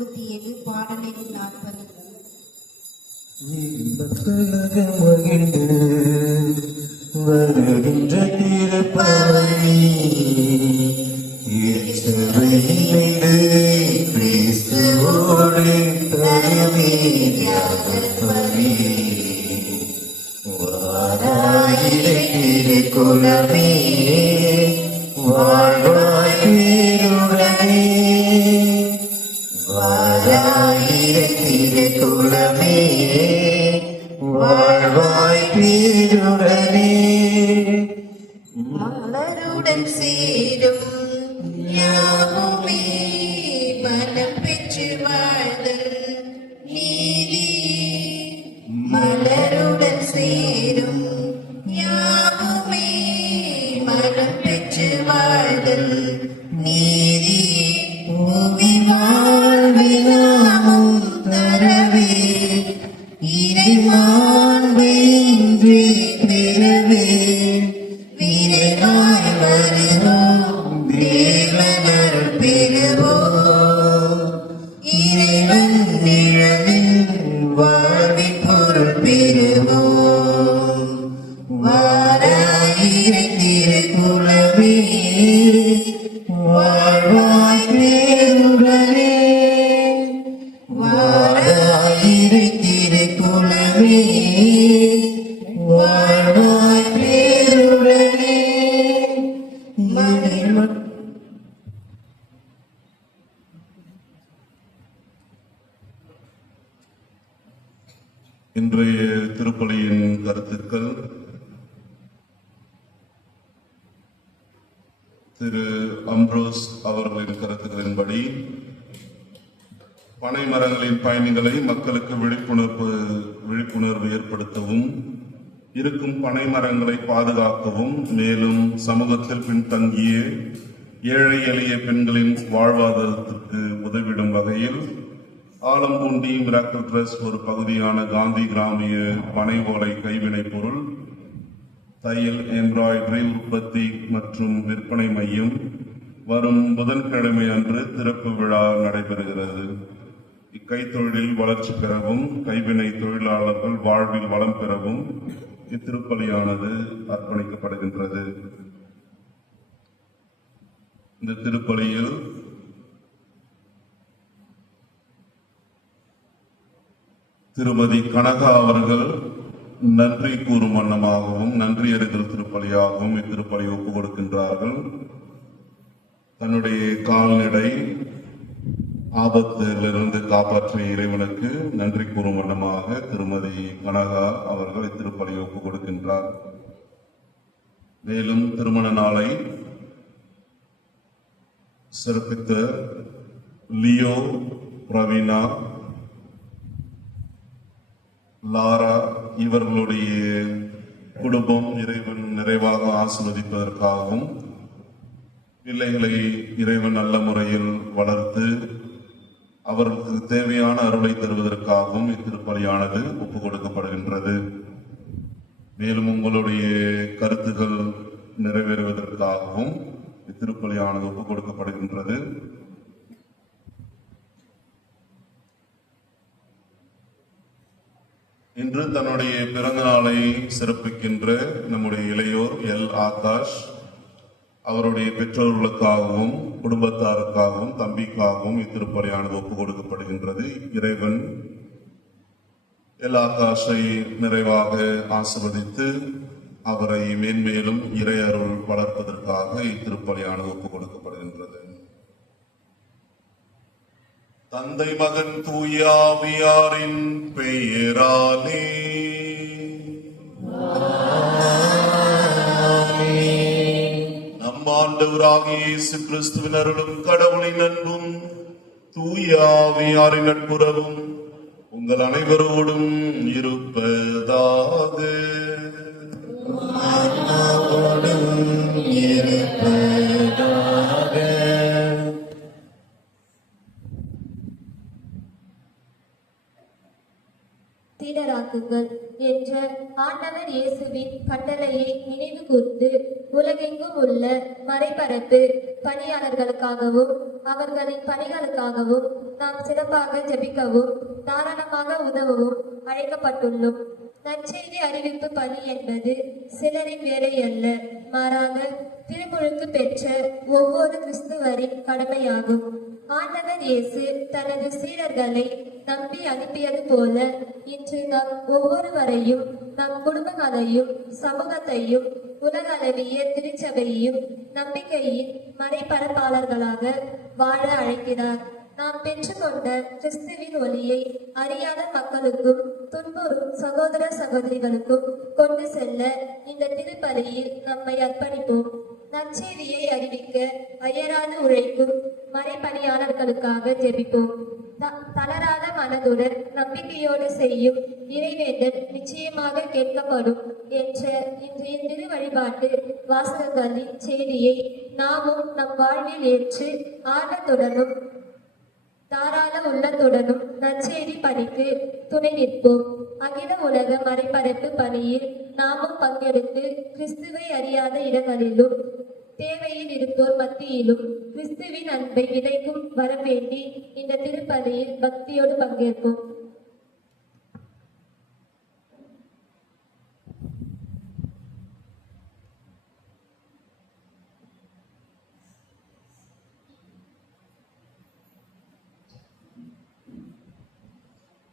67 பாடல் எண் 40. மகிழ்ந்து வருகின்ற திருப்பலி கிறிஸ்துவோடு தலைமையாகப்பலி வாராயிரை திருக்குலமே வாழ்வாய் பேருடனே வாராயிரை திருக்குலமே வாழ்வாய் பேருடனே மலருடன் சேரும் யாவுமே மனம் பெற்று வாழ்தல் நீதி. மலருடன் சேரும் யாவுமே மனம் பெற்று வாழ்தல் நீதி. பூமி வாழ்விலாமும் தரவே இறைமாண்பின்றி பெறவே விரைவாய் வருவோம் தேவனருள் பெறுவோம். இறைவன் நிழலில் வாழ்வின் பொருள் பெறுவோம். வாராயிரை திருக்குலமே வாழ்வாய் பேருடனே வாராயிரை திருக்குலமே வாழ்வாய் பேருடனே. இன்றைய திருப்பலியின் கருத்துக்கள் திரு அம்ப்ரோஸ் அவர்களின் கருத்துக்களின்படி பனை மரங்களின் பயன்களை மக்களுக்கு விழிப்புணர்வு ஏற்படுத்தவும், இருக்கும் பனை மரங்களை பாதுகாக்கவும், மேலும் சமூகத்தில் பின்தங்கிய ஏழை எளிய பெண்களின் வாழ்வாதாரத்திற்கு உதவிடும் வகையில் ஆலம்பூண்டி மிராக்கிள் ட்ரஸ்ட் ஒரு பகுதியான காந்தி கிராமிய பனை ஓலை கைவினை பொருள், தையல், எம்ப்ராய்டரி உற்பத்தி மற்றும் விற்பனை மையம் வரும் புதன்கிழமை அன்று திறப்பு விழா நடைபெறுகிறது. இக்கைத்தொழிலில் வளர்ச்சி பெறவும், கைவினை தொழிலாளர்கள் வாழ்வில் வளம் பெறவும் இத்திருப்பலியானது அர்ப்பணிக்கப்படுகின்றது. இந்த திருப்பலியில் திருமதி கனகா அவர்கள் நன்றி கூறும் வண்ணமாகவும் நன்றி அறிதல் திருப்பலியாகவும் இத்திருப்பலி ஒப்புக் கொடுக்கின்றார்கள். தன்னுடைய கால்நடை ஆபத்திலிருந்து காப்பாற்றிய இறைவனுக்கு நன்றி கூறும் வண்ணமாக திருமதி கனகா அவர்கள் இத்திருப்பலி ஒப்புக் கொடுக்கின்றார். மேலும் திருமண நாளை சிறப்பித்த லியோ, பிரவீனா, லாரா இவர்களுடைய குடும்பம் இறைவன் நிறைவாக ஆசீர்வதிப்பதற்காகவும், பிள்ளைகளை இறைவன் நல்ல முறையில் வளர்த்து அவர்களுக்கு தேவையான அருளை தருவதற்காகவும் இத்திருப்பலியானது ஒப்புக் கொடுக்கப்படுகின்றது. மேலும் உங்களுடைய கருத்துகள் நிறைவேறுவதற்காகவும் இத்திருப்பலியானது ஒப்புக் கொடுக்கப்படுகின்றது. இன்று தன்னுடைய பிறந்த நாளை சிறப்பிக்கின்ற நம்முடைய இளையோர் எல் ஆகாஷ் அவருடைய பெற்றோர்களுக்காகவும் குடும்பத்தாருக்காகவும் தம்பிக்காகவும் இத்திருப்பலியானது ஒப்புக் கொடுக்கப்படுகின்றது. இறைவன் எல் ஆகாஷை நிறைவாக ஆசீர்வதித்து அவரை மேன்மேலும் இறை அருள் வளர்ப்பதற்காக இத்திருப்பலியானது ஒப்புக் கொடுக்கப்படுகின்றது. தந்தை, மகன், தூய ஆவியாரின் பெயராலே நம் ஆண்டவராகிய இயேசு கிறிஸ்துவின் அருளும் கடவுளின் அன்பும் தூய ஆவியாரின் நட்புறவும் உங்கள் அனைவரோடும் இருப்பதாக. திடராக பணியாக்குங்கள் என்ற ஆண்டவர் இயேசுவின் கட்டளையை நினைவு கூர்ந்து உலகெங்கும் உள்ள மறைபரப்பு பணியாளர்களுக்காகவும் அவர்களின் பணிகளுக்காகவும் நாம் சிறப்பாக ஜெபிக்கவும் தாராளமாக உதவவும் அழைக்கப்பட்டுள்ளோம். நற்செய்தி அறிவிப்பு பணி என்பது சிலரின் வேலை அல்ல, மாறாக திருமுழுக்கு பெற்ற ஒவ்வொரு கிறிஸ்துவரின் கடமையாகும். ஆண்டவர் இயேசு தனது சீடர்களை நம்பி அனுப்பியது போல இன்று நம் ஒவ்வொருவரையும் நம் குடும்பங்களையும் சமூகத்தையும் உலக அளவிய திருச்சபையையும் நம்பிக்கையின் மறைபரப்பாளர்களாக வாழ அழைக்கிறார். நாம் பெற்றுக்கொண்ட கிறிஸ்துவின் ஒளியை அறியாத மக்களுக்கும் துன்புறும் சகோதர சகோதரிகளுக்கும் கொண்டு செல்ல இந்த திருப்பலியில் நம்மை அர்ப்பணிப்போம். நற்செய்தியை அறிவிக்க அயராது உழைக்கும் மறைப்பணியாளர்களுக்காக ஜெபிப்போம். தளராத மனதுடன் நம்பிக்கையோடு செய்யும் இறைவேண்டல் நிச்சயமாக கேட்கப்படும் என்ற இன்றைய திரு வழிபாட்டு வாசகங்களின் செய்தியை நாமும் நம் வாழ்வில் ஏற்று ஆர்வத்துடனும் தாராள உள்ளத்துடனும் நற்செய்தி பணிக்கு துணை நிற்போம். அகில உலக மறைபரப்பு பணியில் நாமும் பங்கெடுத்து கிறிஸ்துவை அறியாத இடங்களிலும் தேவையில் இருப்போர் மத்தியிலும் கிறிஸ்துவின் அன்பை விதைக்கும் வரம் வேண்டி இந்த திருப்பலியில் பக்தியோடு பங்கேற்போம்.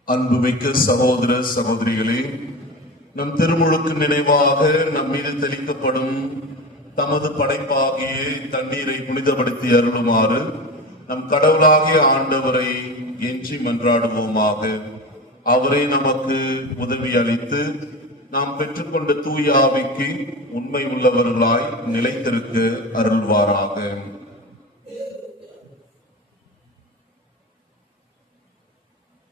அன்புமிக்க சகோதர சகோதரிகளே, நம் திருமுழுக்கு நினைவாக நம் மீது தெளிக்கப்படும் தமது படைப்பாகிய தண்ணீரை புனிதப்படுத்தி அருளுமாறு நம் கடவுளாகிய ஆண்டவரை எஞ்சி மன்றாடுவோமாக. அவரை நமக்கு உதவி அளித்து நாம் பெற்றுக்கொண்ட தூய ஆவிக்கு உண்மை உள்ளவர்களாய் நிலைத்திருக்க அருள்வாராக.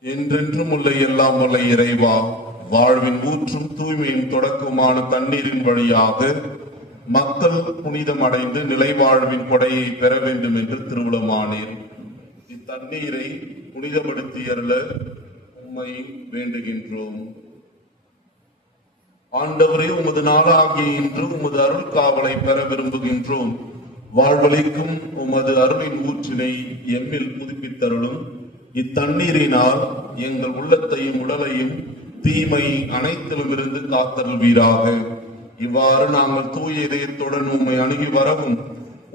என்றென்றும் உள்ள எல்லாம் உள்ள இறைவா, வாழ்வின் ஊற்றும் தூய்மையின் தொடக்கமான தண்ணீரின் வழியாக மக்கள் புனிதம் அடைந்து நிலை வாழ்வின் கொடையை பெற வேண்டும் என்று திருவுளமானீர். இத்தண்ணீரை புனிதப்படுத்தியருள உம்மை வேண்டுகின்றோம். ஆண்டவரே, உமது நாளாகிய இன்று உமது அருள் காவலை பெற விரும்புகின்றோம். வாழ்வளிக்கும் உமது அருளின் ஊற்றினை எம்மில் புதுப்பித்தருளும். இத்தண்ணீரினால் எங்கள் உள்ளத்தையும் உடலையும் தீமை அனைத்திலும் இருந்து காத்தருள்வீராக. இவ்வாறு நாங்கள் தூய இதயத்துடன் உம்மை அணுகி வரவும்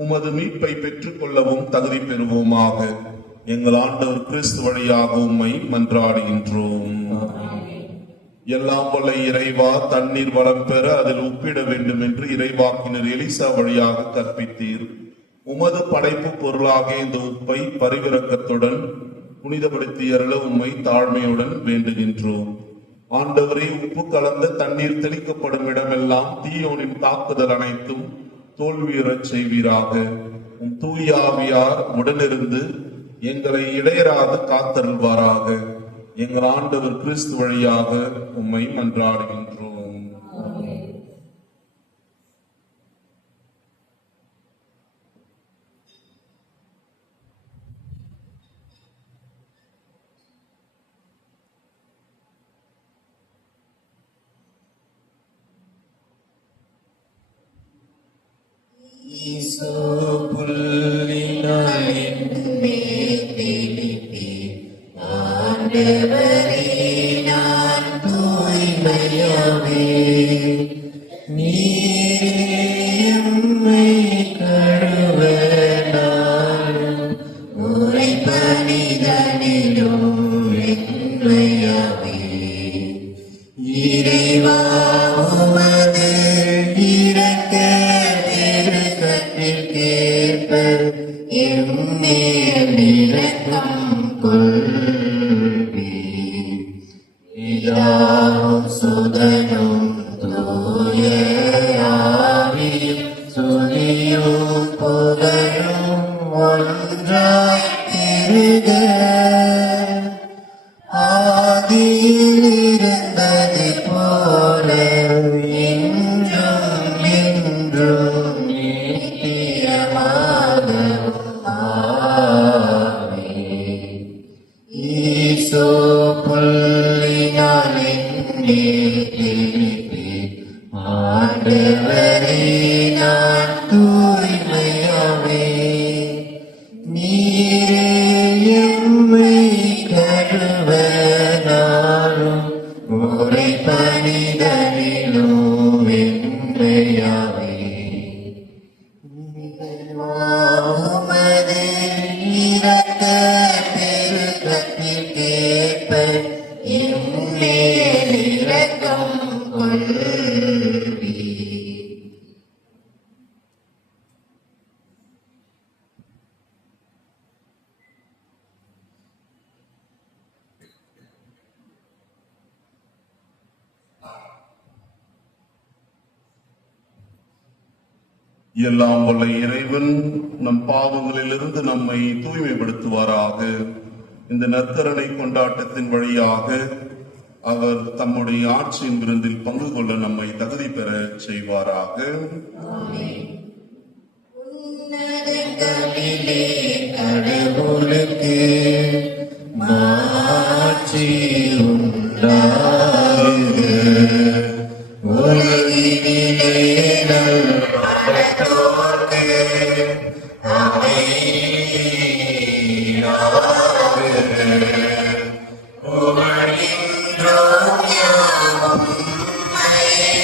உமது மீட்பை பெற்றுக் கொள்ளவும் தகுதி பெறுவோமாக. எங்கள் ஆண்டவர் கிறிஸ்து வழியாக உம்மை மன்றாடுகின்றோம். எல்லாம் வல்ல இறைவா, தண்ணீர் வளம் பெற அதில் உப்பிட வேண்டும் என்று இறைவாக்கினர் எலிசா வழியாக கற்பித்தீர். உமது படைப்பு பொருளாக இந்த உப்பை பரிவிரக்கத்துடன் புனிதப்படுத்தி அருள உம்மை தாழ்மையுடன் வேண்டுகின்றோம். ஆண்டவரே, உப்பு கலந்த தண்ணீர் தெளிக்கப்படும் இடமெல்லாம் தீயோனின் தாக்குதல் அனைத்தும் தோல்வியுறச் செய்வீராக. உம் தூய ஆவியார் உடனிருந்து எங்களை இடையராது காத்தருள்வாராக. எங்கள் ஆண்டவர் கிறிஸ்து வழியாக உம்மை மன்றாடுகின்றோம். ஆண்டவரே நான் தூய்மையாவே நீரே எம்மை கழுவ நாளும் உரை பணிதலிலும் வெண்மையாவே உமது இரக்க பெருக்கத்திற்கேற்ப எம்மேல் இரக்கம் கொள்வீர். எல்லாம் வல்ல இறைவன் நம் பாவங்களிலிருந்து நம்மை தூய்மைப்படுத்துவாராக. இந்த நற்கருணை கொண்டாட்டத்தின் வழியாக அவர் தம்முடைய ஆட்சியின் விருந்தில் பங்கு கொள்ள நம்மை தகுதி பெற செய்வாராக. உன்னதங்களிலே கடவுளுக்கு மாட்சி உண்டாகுக. உலகினிலே நல்மனத்தோர்க்கு அமைதியாகுக. புகழ்கின்றோம் யாவும் உம்மையே.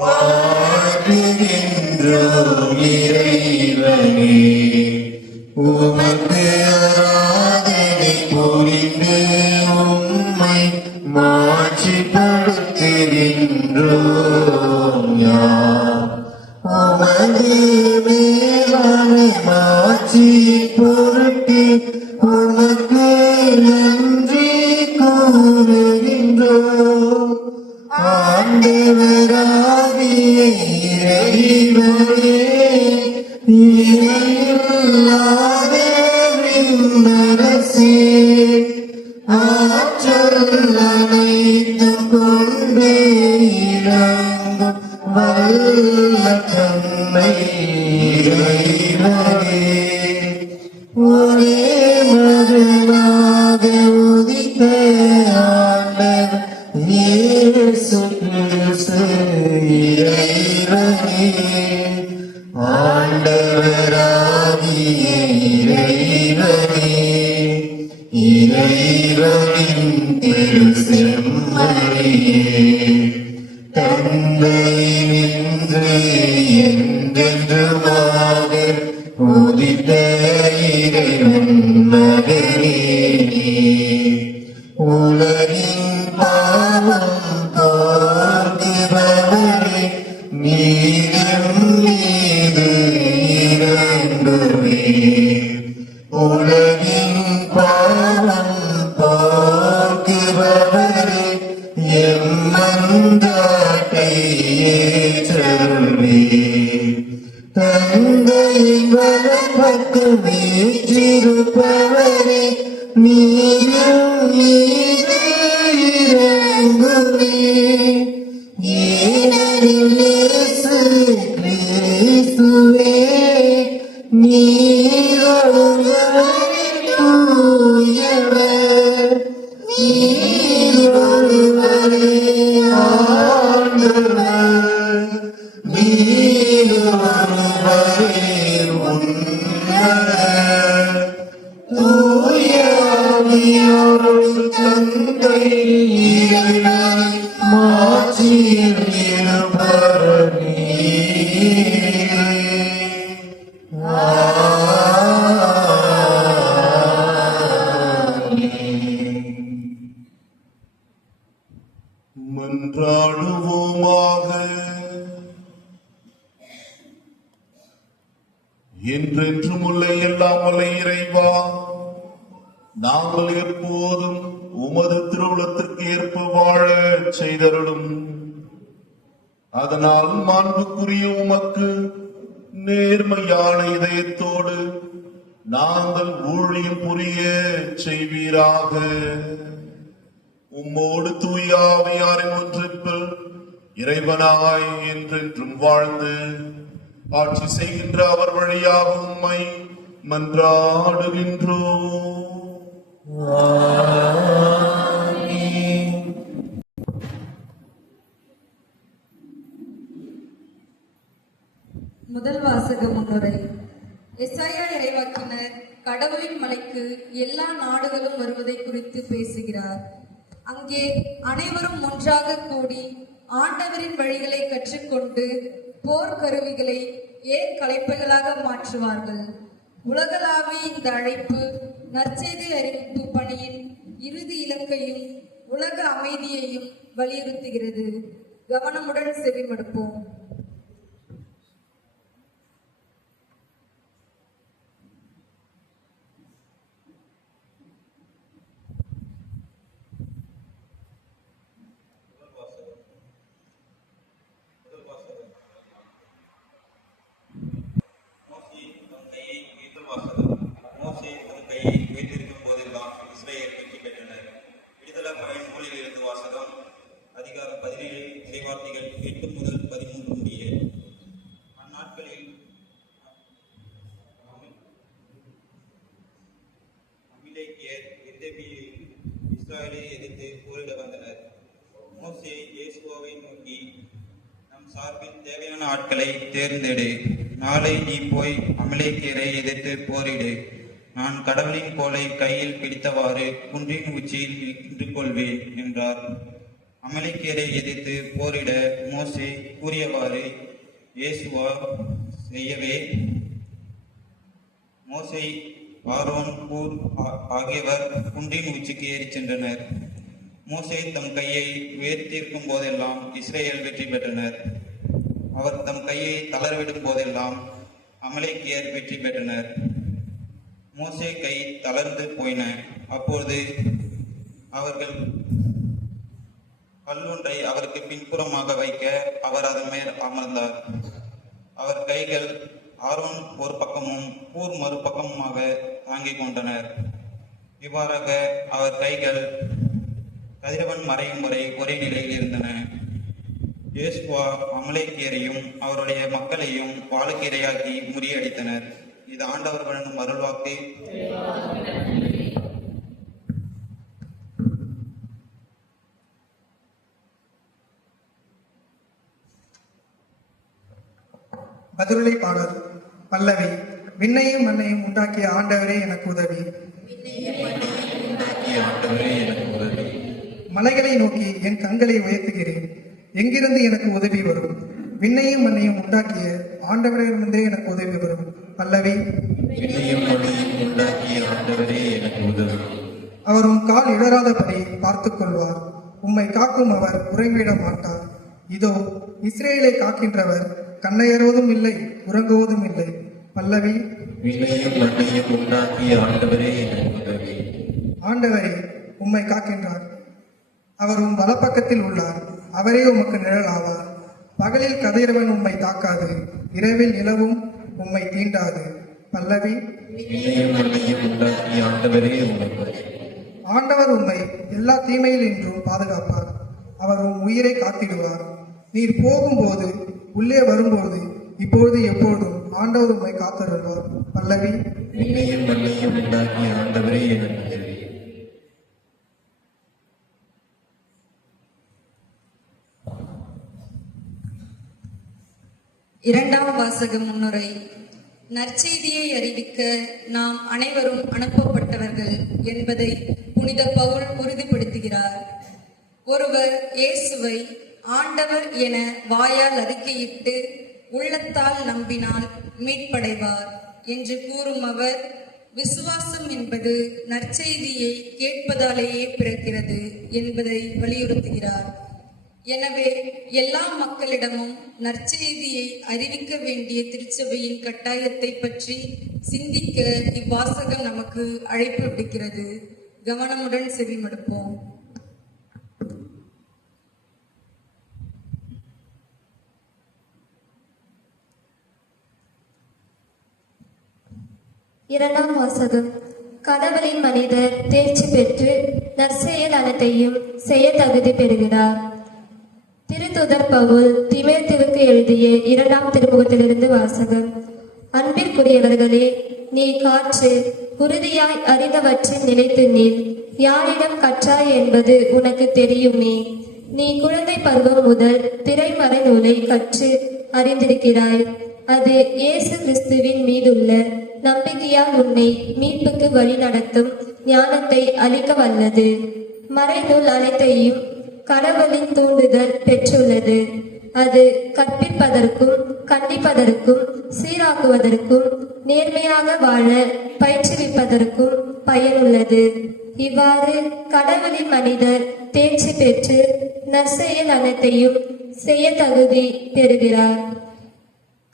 வாழ்த்துகின்றோம் இறைவனே. உமக்கு ஆராதனை புரிந்து உம்மை மாட்சிப்படுத்துகின்றோம் யாம். உமது மேலான மாட்சியின் பொருட்டு உமக்கு நன்றி கூறுகின்றோம். ஆண்டவராகிய இறைவனே, இறையில்லாத விண்ணரசே, ஆற்றல் அனைத்தும் கொண்டு இறங்கும் வல்ல தன்மை இறைவனே, ஒரே மகனாக உதித்த ஆண்டவர் இயேசு கிறிஸ்து இறைவனே, ஆண்டவராகிய இறைவனே, இறைவனின் திருச்செம்மறியே, தந்தையினின்று என்றென்றுமாக உதித்த இறைவன் மகனே நீர். உலகின் பாவம் போக்குபவரே, நீர் எம் மீது இரங்குவீர். உலகின் பாவம் போக்குபவரே, எம் மன்றாட்டை ஏற்றருள்வீர். தந்தையின் வலப்பக்கம் வீற்றிருப்பவரே, நீரும் மீது இரங்குவீர். ஏனெனில் இயேசு கிறிஸ்துவே, நீர் ஒருவரே தூயவர், நீர் ஒருவரே ஆண்டவர், நீர் ஒருவரே உன்னதர். தூய ஆவியாரோடு தந்தை இறைவன் மாட்சியில் இருப்பவர் நீரே. மன்றாடுவோமாக. என்றென்றும் உள்ள எல்லாம் வல்ல இறைவா, நாங்கள் எப்போதும் உமது திருவுளத்திற்கு ஏற்ப வாழ செய்தருளும். அதனால் மாண்புக்குரிய உமக்கு நேர்மையான இதயத்தோடு நாங்கள் ஊழியம் புரிய செய்வீராக. உம்மோடு தூய ஆவியாரின் ஒன்றிப்பில் இறைவனாய் என்றென்றும் வாழ்ந்து ஆட்சி செய்கின்ற அவர் வழியாக உம்மை மன்றாடுகின்றோம். முதல் வாசக முன்னுரை. எசாயா இறைவாக்கினர் கடவுளின் மலைக்கு எல்லா நாடுகளும் வருவதை குறித்து பேசுகிறார். அங்கே அனைவரும் ஒன்றாக கூடி ஆண்டவரின் வழிகளை கற்றுக்கொண்டு போர் கருவிகளை ஏற்கலைப்புகளாக மாற்றுவார்கள். உலகளாவிய இந்த அழைப்பு நற்செய்தி அறிவிப்பு பணியின் இறுதி இலக்கையும் உலக அமைதியையும் வலியுறுத்துகிறது. கவனமுடன் செவிமடுப்போம். மோசே தன் கையை உயர்த்திருக்கும் போதெல்லாம் இஸ்ரவேல் வெற்றி பெற்றனர். விடுதலைப்படையின் நூலில் இருந்து வாசகம். அதிகாரம் 17 இறைவார்த்தைகள் 8 முதல் 13 முடிய. அந்நாட்களில் அமிலேக்கியர் எத்தேபியில் இஸ்ராயலை எதிர்த்து போரிட வந்தனர். மோசே யோசுவாவை நோக்கி, நம் சார்பில் தேவையான ஆட்களை தேர்ந்தெடு. நாளை நீ போய் அமலேக்கியரை எதிர்த்து போரிடு. நான் கடவுளின் கோலை கையில் பிடித்தவாறு குன்றின் உச்சியில் நின்று கொள்வேன் என்றார். அமலேக்கியரை எதிர்த்து போரிட மோசே கூறியவாறு யோசுவா செய்யவே மோசே, ஆரோன், கூர் ஆகியவர் குன்றின் உச்சிக்கு ஏறிச் சென்றனர். மோசே தம் கையை உயர்த்தியிருக்கும் போதெல்லாம் இஸ்ரவேல் வெற்றி பெற்றனர். அவர் தம் கையை தளர்விடும் போதெல்லாம் அமலேக்கியர் வெற்றி பெற்றனர். மோசே கை தளர்ந்து போயின. அப்பொழுது அவர்கள் கல்லொன்றை அவருக்கு பின்புறமாக வைக்க அவர் அதன் மேல் அமர்ந்தார். அவர் கைகள் ஆரோன் ஒரு பக்கமும் கூர் மறுபக்கமுமாக தாங்கிக் கொண்டனர். இவ்வாறாக அவர் கைகள் கதிரவன் மறையும் வரை ஒரே நிலையில் இருந்தன. யோசுவா அமலேக்கியரையும் அவருடைய மக்களையும் வாளுக்கு இரையாக்கி முறியடித்தனர். இது ஆண்டவர் வழங்கும் அருள்வாக்கு. பதிலுரை பாடல். பல்லவி. விண்ணையும் மண்ணையும் உண்டாக்கிய ஆண்டவரே எனக்கு உதவி. மலைகளை நோக்கி என் கண்களை உயர்த்துகிறேன். எங்கிருந்து எனக்கு உதவி வரும்? விண்ணையும் மண்ணையும் உண்டாக்கிய ஆண்டவரிடமிருந்தே எனக்கு உதவி வரும். பல்லவி. அவர் உம் கால் இடராதபடி பார்த்துக் கொள்வார். உம்மை காக்கும் அவர் உறைவிட மாட்டார். இதோ இஸ்ரேலை காக்கின்றவர் கண்ணையறுவதும் இல்லை, உறங்குவதும் இல்லை. பல்லவி. ஆண்டவரே உம்மை காக்கின்றார். அவர் உம் வலப்பக்கத்தில் உள்ளார். அவரே உமக்கு நிழல் ஆவார். பகலில் கதிரவன் உம்மை தாக்காது, இரவில் நிலவும் உம்மை தீண்டாது. பல்லவி. ஆண்டவர் உம்மை எல்லா தீமையில் என்றும் பாதுகாப்பார். அவர் உம் உயிரை காத்திடுவார். நீர் போகும்போது உள்ளே வரும்போது இப்பொழுது எப்பொழுதும் ஆண்டவர் உம்மை காத்தருள்வார். பல்லவி. இரண்டாம் வாசக முன்னுரை. நற்செய்தியை அறிவிக்க நாம் அனைவரும் அனுப்பப்பட்டவர்கள் என்பதை புனித பவுல் உறுதிப்படுத்துகிறார். ஒருவர் இயேசுவை ஆண்டவர் என வாயால் அறிக்கையிட்டு உள்ளத்தால் நம்பினால் மீட்படைவார் என்று கூறும் அவர், விசுவாசம் என்பது நற்செய்தியை கேட்பதாலேயே பிறக்கிறது என்பதை வலியுறுத்துகிறார். எனவே எல்லா மக்களிடமும் நற்செய்தியை அறிவிக்க வேண்டிய திருச்சபையின் கட்டாயத்தை பற்றி சிந்திக்க இவ்வாசகம் நமக்கு அழைப்பு விடுக்கிறது. கவனமுடன் செவிமடுப்போம். இரண்டாம் வாசகம். கடவுளின் மனிதர் தேர்ச்சி பெற்று நற்செயல் அனைத்தையும் செய்ய தகுதி பெறுகிறார். திருத்துதர் பவுல் தீமோத்தேயுவுக்கு எழுதிய 2ஆம் திருமுகத்திலிருந்து வாசகம். அன்பிற்குரியவர்களே, நீ காற்று உறுதியாய் அறிந்தவற்றில் நிலைத்து நில். யாரிடம் கற்றாய் என்பது உனக்கு தெரியுமே. நீ குழந்தை பருவம் முதல் திரைமறை நூலை கற்று அறிந்திருக்கிறாய். அது இயேசு கிறிஸ்துவின் மீதுள்ள நம்பிக்கையால் உன்னை மீட்புக்கு வழிநடத்தும் ஞானத்தை அளிக்க வல்லது. மறைநூல் அனைத்தையும் கடவுளின் தூண்டுதல் பெற்றுள்ளது. அது கற்பிப்பதற்கும் கண்டிப்பதற்கும் சீராக்குவதற்கும் நேர்மையாக வாழ பயிற்றுவிப்பதற்கும் பயனுள்ளது. இவ்வாறு கடவுளின் மனிதர் தேர்ச்சி பெற்று நற்செயல் அனைத்தையும் செய்ய தகுதி பெறுகிறார்.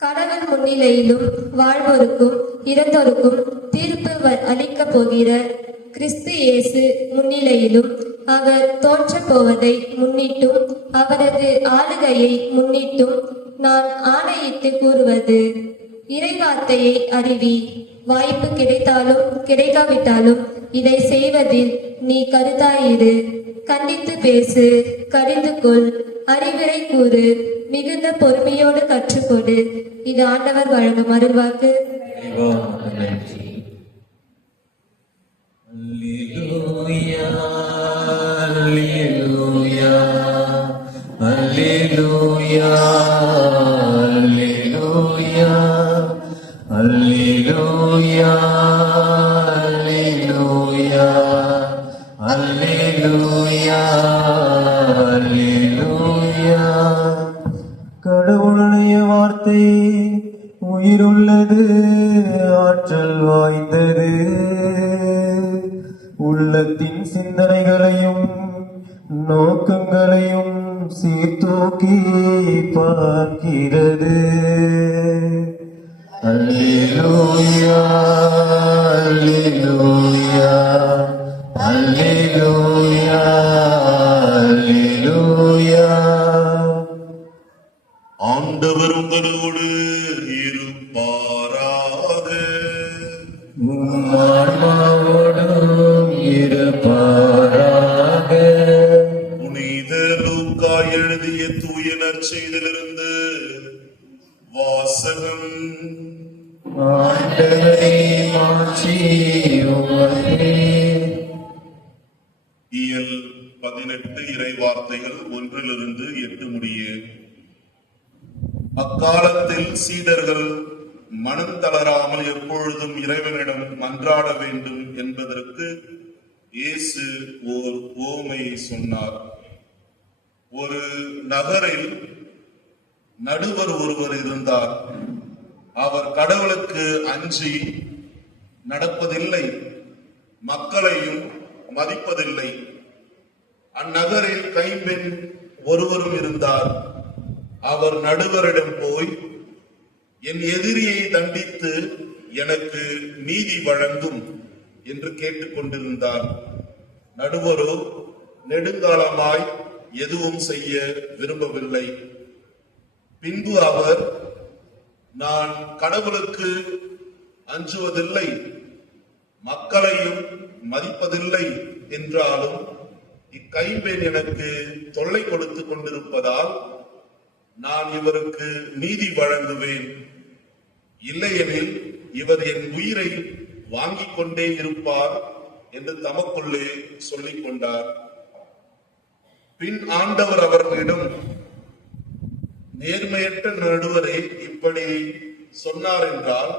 கடவுள் முன்னிலையிலும் வாழ்வோருக்கும் இறந்தோருக்கும் தீர்ப்பு அளிக்கப் போகிற கிறிஸ்து இயேசு முன்னிலையிலும் அவர் தோற்றப் போவதை முன்னிட்டும் அவரது ஆளுகையை முன்னிட்டும் நான் ஆணையிட்டு கூறுவது, இறைவார்த்தையை அறிவி. வாய்ப்பு கிடைத்தாலும் கிடைக்காவிட்டாலும் இதை செய்வதில் நீ கருத்தாயிரு. கண்டித்து பேசு, கடிந்து கொள், அறிவுரை கூறு, மிகுந்த பொறுமையோடு கற்றுக்கொடு. இது ஆண்டவர் வழங்கும் அருள்வாக்கு. Alleluia, Alleluia, Alleluia, Alleluia, Alleluia, Alleluia, Alleluia, Alleluia. கடவுளுடைய வார்த்தை உயிருள்ளது, ஆற்றல் வாய்ந்தது, உள்ளத்தின் சிந்தனைகளையும் நோக்கங்களையும் சீர்தூக்கி பார்க்கிறது. அல்லேலூயா, அல்லேலூயா, அல்லேலூயா, அல்லேலூயா. ஆண்டவர் உங்களோடு இருப்பாராக. ஆன்மாவோடும் இருப்பாராக. புனித லூக்கா எழுதிய தூய நற்செய்தியிலிருந்து வாசகம். ஆண்டவரே, மாட்சி உமக்கே. இயல் 18 இறை வார்த்தைகள் 1-8 முடிய. அக்காலத்தில் சீடர்கள் மனம் தளராமல் எப்பொழுதும் இறைவனிடம் மன்றாட வேண்டும் என்பதற்கு இயேசு ஓர் உவமையை சொன்னார். ஒரு நகரில் நடுவர் ஒருவர் இருந்தார். அவர் கடவுளுக்கு அஞ்சி நடப்பதில்லை, மக்களையும் மதிப்பதில்லை. அந்நகரில் கைம்பெண் ஒருவரும் இருந்தார். அவர் நடுவரிடம் போய், என் எதிரியை தண்டித்து எனக்கு நீதி வழங்கும் என்று கேட்டுக்கொண்டிருந்தார். நடுவரோ நெடுங்காலமாய் எதுவும் செய்ய விரும்பவில்லை. பின்பு அவர், நான் கடவுளுக்கு அஞ்சுவதில்லை, மக்களையும் மதிப்பதில்லை என்றாலும் இக்கைம்பெண் எனக்கு தொல்லை கொடுத்து கொண்டிருப்பதால் நான் இவருக்கு நீதி வழங்குவேன். இல்லையெனில் இவர் என் உயிரை வாங்கிக் கொண்டே இருப்பார் என்று தமக்குள்ளே சொல்லிக் கொண்டார். பின் ஆண்டவர் அவர்களிடம், நேர்மையற்ற நடுவரே இப்படி சொன்னார் என்றால்,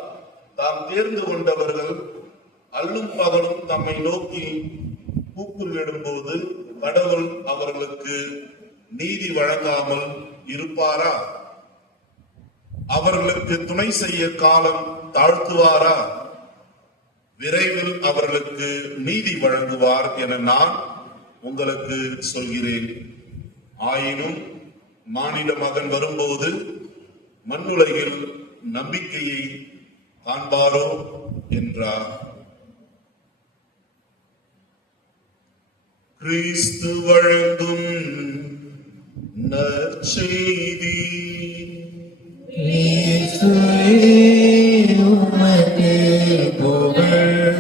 தாம் தேர்ந்து கொண்டவர்கள் அல்லும் பகலும் தம்மை நோக்கி கூக்குரலிடும்போது கடவுள் அவர்களுக்கு நீதி வழங்காமல் இருப்பாரா? அவர்களுக்கு துணை செய்ய காலம் தாழ்த்துவாரா? விரைவில் அவர்களுக்கு நீதி வழங்குவார் என நான் உங்களுக்கு சொல்கிறேன். ஆயினும் மானிட மகன் வரும்போது மண்ணுலகில் நம்பிக்கையை காண்பாரோ என்றார். கிறிஸ்து வழங்கும் நற்செய்தி. இயேசுவே, உமக்கே புகழ்.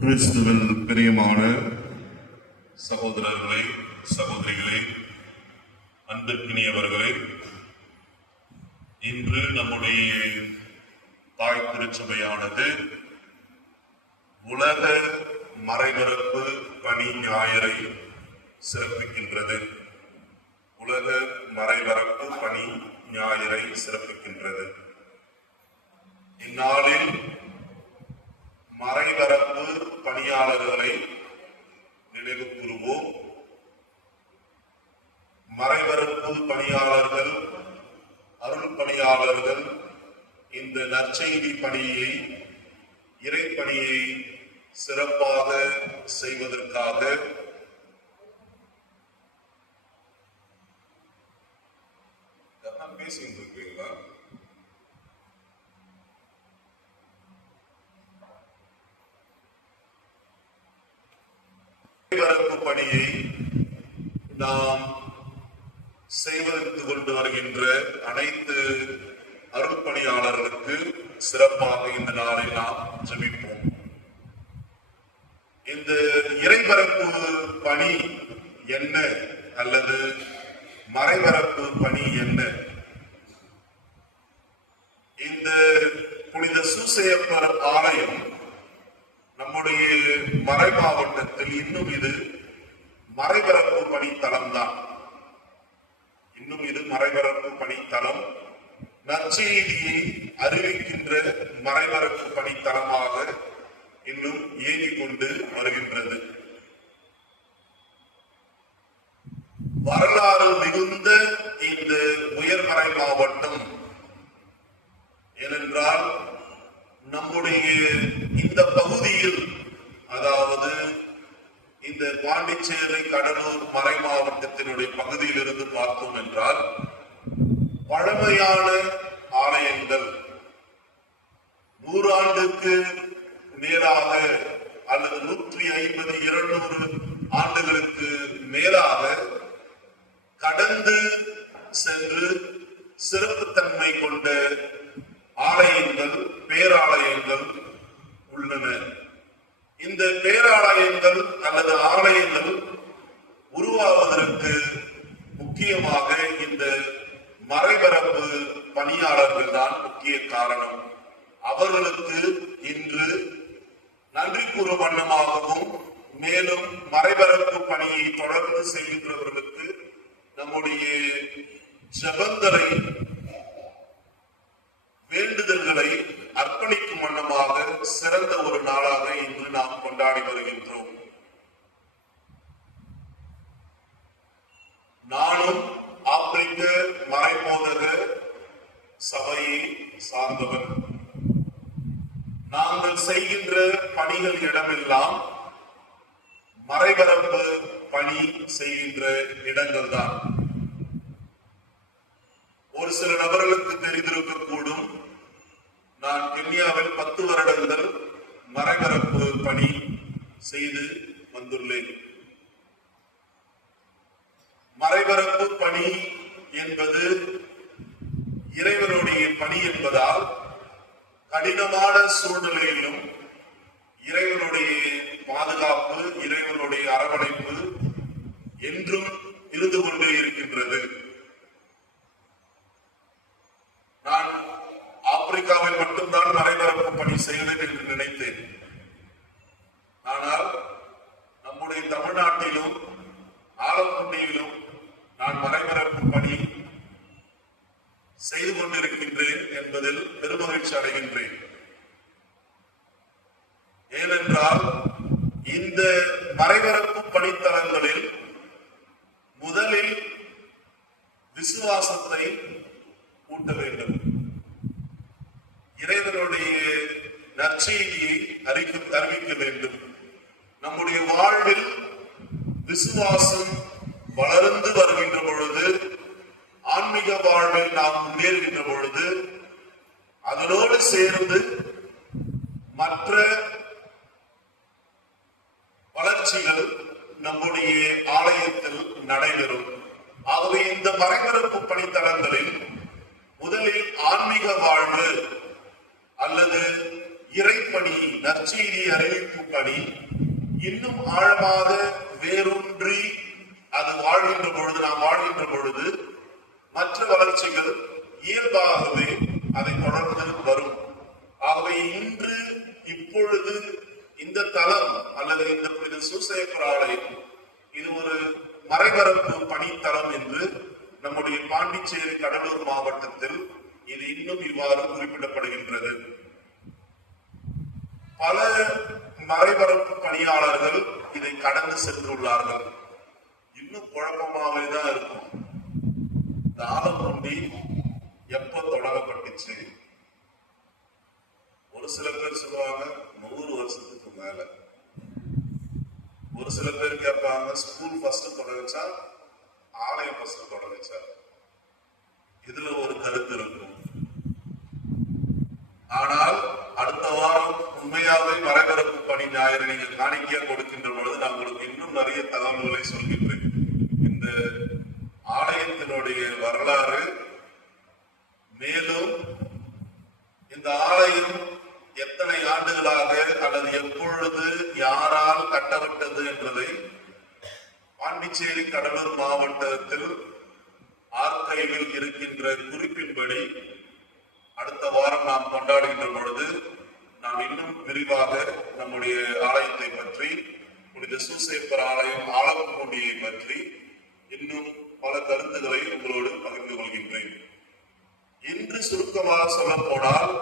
கிறிஸ்துவில் பிரியமான சகோதரர்களே, சகோதரிகளே, அன்பிற்கினியவர்களே, இன்று நம்முடைய தாய் திருச்சபையானது உலக மறைபரப்பு பணி ஞாயிறை சிறப்பிக்கின்றது. உலக மறைபரப்பு பணி ஞாயிறை சிறப்பிக்கின்றது. இந்நாளில் மறைபரப்பு பணியாளர்களை நினைவு கூறுவோம். மறைபரப்பு பணியாளர்கள், அருள் பணியாளர்கள் இந்த நற்செய்தி பணியை, இறைப்பணியை சிறப்பாக செய்வதற்காக பேசிட்டு இருக்கீங்களா? மறைபரப்பு பணியை நாம் செய்வதற்கு கொண்டு வருகின்ற அனைத்து அருள் பணியாளர்களுக்கு சிறப்பாக இந்த நாளில் நாம் ஜெபிப்போம். இந்த இறைபரப்பு பணி என்ன அல்லது மறைபரப்பு பணி என்ன? இந்த புனித சூசையப்பர் ஆலயம் நம்முடைய மறை மாவட்டத்தில் இன்னும் இது மறைபரப்பு பணித்தலம் தான். இன்னும் இது மறைபரப்பு பணித்தலம், நற்செய்தியை அறிவிக்கின்ற மறைபரப்பு பணித்தலமாக இன்னும் இயங்கிக் கொண்டு வருகின்றது. வரலாறு மிகுந்த இந்த உயர்மறை மாவட்டம் ஏனென்றால் நம்முடைய இந்த பகுதியில், அதாவது இந்த பாண்டிச்சேரி கடலூர் மறை மாவட்டத்தினுடைய பகுதியில் இருந்து பார்த்தோம் என்றால் பழமையான ஆலயங்கள் 100 ஆண்டுக்கு மேலாக அல்லது 150-200 ஆண்டுகளுக்கு மேலாக கடந்து சென்று சிறப்புத்தன்மை கொண்ட ஆலயங்கள், பேராலயங்கள் உள்ளன. இந்த பேராலயங்கள் அல்லது ஆலயங்கள் உருவாவதற்கு முக்கியமாக இந்த மறைபரப்பு பணியாளர்கள் தான் முக்கிய காரணம். அவர்களுக்கு இன்று நன்றி கூறும் வண்ணமாகவும், மேலும் மறைபரப்பு பணியை தொடர்ந்து செய்கின்றவர்களுக்கு நம்முடைய ஜெபங்களை, வேண்டுதல்களை அர்ப்பணிக்கும் வண்ணமாக சிறந்த ஒரு நாளாக இன்று நாம் கொண்டாடி வருகின்றோம். நானும் ஆப்பிரிக்க மறைபோதக சபையை சார்ந்தவர். நாங்கள் செய்கின்ற பணிகள் இடமெல்லாம் மறைபரப்பு பணி செய்கின்ற இடங்கள் தான். ஒரு சில நபர்களுக்கு தெரிந்திருக்கக்கூடும், நான் கென்யாவில் 10 வருடங்கள் மறைபரப்பு பணி செய்து வந்துள்ளேன். மறைபரப்பு பணி என்பது இறைவனுடைய பணி என்பதால் கடினமான சூழ்நிலையிலும் இறைவனுடைய பாதுகாப்பு, இறைவனுடைய அரவணைப்பு என்றும் இருந்து கொண்டே இருக்கின்றது. நான் ஆப்பிரிக்காவில் மட்டும்தான் மறைபரப்பு பணி செய்வேன் என்று நினைத்தேன். ஆனால் நம்முடைய தமிழ்நாட்டிலும் ஆலப்புண்ணியிலும் நான் மறைபரப்பு பணி செய்து கொண்டிருக்கின்றேன் என்பதில் பெருமகிழ்ச்சி அடைகின்றேன். ஏனென்றால் இந்த மறைபரப்பு பணித்தலங்களில் முதலில் விசுவாசத்தை ஊட்ட வேண்டும். இறைவனுடைய நற்செய்தியை அறிவிக்க வேண்டும். நம்முடைய வாழ்வில் விசுவாசம் வளர்ந்து வருகின்ற பொழுது, ஆன்மீக வாழ்வில் நாம் முன்னேறுகின்ற பொழுது, அதனோடு சேர்ந்து மற்ற வளர்ச்சிகள் நம்முடைய ஆலயத்தில் நடைபெறும். ஆகவே இந்த மறைபரப்பு பணித்தலங்களில் முதலில் ஆன்மீக வாழ்வு அல்லது இறைப்பணி, நற்செய்தி அறிவிப்பு பணி இன்னும் ஆழமாக வேரூன்றி அது வாழ்கின்ற பொழுது, நாம் வாழ்கின்ற பொழுது மற்ற வளர்ச்சிகள் இயல்பாகவே அதை தொடர்ந்து வரும். ஆகவே இன்று இப்பொழுது இந்த சூசேப்பர் ஆலயம் இது ஒரு மறைபரப்பு பணித்தளம் என்று நம்முடைய பாண்டிச்சேரி கடலூர் மாவட்டத்தில் இது இன்னும் இவ்வாறு குறிப்பிடப்படுகின்றது. பல மறைபரப்பு பணியாளர்கள் இதை கடந்து சென்றுள்ளார்கள். இன்னும் குழப்பமாவே தான் இருக்கும். இந்த ஆலம்பூண்டி எப்ப தொடங்கப்பட்டுச்சு? ஒரு சில பேர் சொல்லுவாங்க 100 வருஷத்துக்கு மேல, ஒரு சில பேர் கேட்பாங்க ஸ்கூல் ஃபர்ஸ்ட் தொடங்குச்சா ஆலயம் ஃபர்ஸ்ட் தொடங்குச்சா? இதுல ஒரு கருத்து இருக்கும். ஆனால் அடுத்த வாரம் உண்மையாவே மறைபரப்பு பணி ஞாயிறு நீங்க காணிக்கையா கொடுக்கின்ற பொழுது நான் உங்களுக்கு இன்னும் நிறைய தகவல்களை சொல்கின்றேன். இந்த ஆலயத்தினுடைய வரலாறு, மேலும் இந்த ஆலயம் எத்தனை ஆண்டுகளாக அல்லது எப்பொழுது யாரால் கட்டப்பட்டது என்பதை பாண்டிச்சேரி கடலூர் மாவட்டத்தில் ஆர்கைவில் இருக்கின்ற குறிப்பின்படி அடுத்த வாரம் நாம் கொண்டாடுகின்ற பொழுது நாம் இன்னும் விரிவாக நம்முடைய ஆலயத்தை பற்றி, புனித சூசேப்பர் ஆலயம் ஆலம்பூண்டியை பற்றி இன்னும் பல கருத்துக்களை உங்களோடு பகிர்ந்து கொள்கின்றேன். இன்று சுருக்கமாக சொல்ல போனால்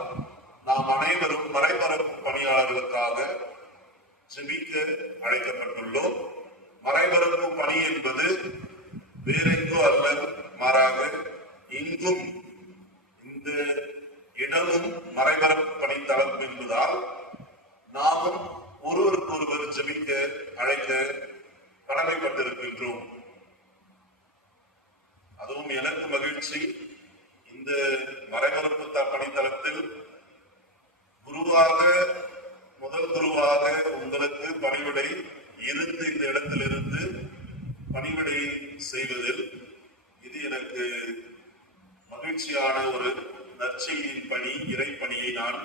நாம் அனைவரும் மறைபரப்பு பணியாளர்களுக்காக ஜெபிக்க அழைக்கப்பட்டுள்ளோம். மறைபரப்பு பணி என்பது வேறெங்கோ அல்ல, மாறாக இங்கும் இந்த இடமும் மறைபரப்பு பணித்தளம் என்பதால் நாமும் ஒருவருக்கொருவர் ஜெபிக்க அழைக்க கடமைப்பட்டிருக்கின்றோம். அதுவும் எனக்கு மகிழ்ச்சி, இந்த மறைபரப்பு பணித்தளத்தில் முதல் குருவாக உங்களுக்கு பணிவிடை இருந்து இந்த இடத்திலிருந்து பணிவிடை செய்வதில் இது எனக்கு மகிழ்ச்சியான ஒரு நற்செய்தியின் பணி, இறைப்பணியை நான்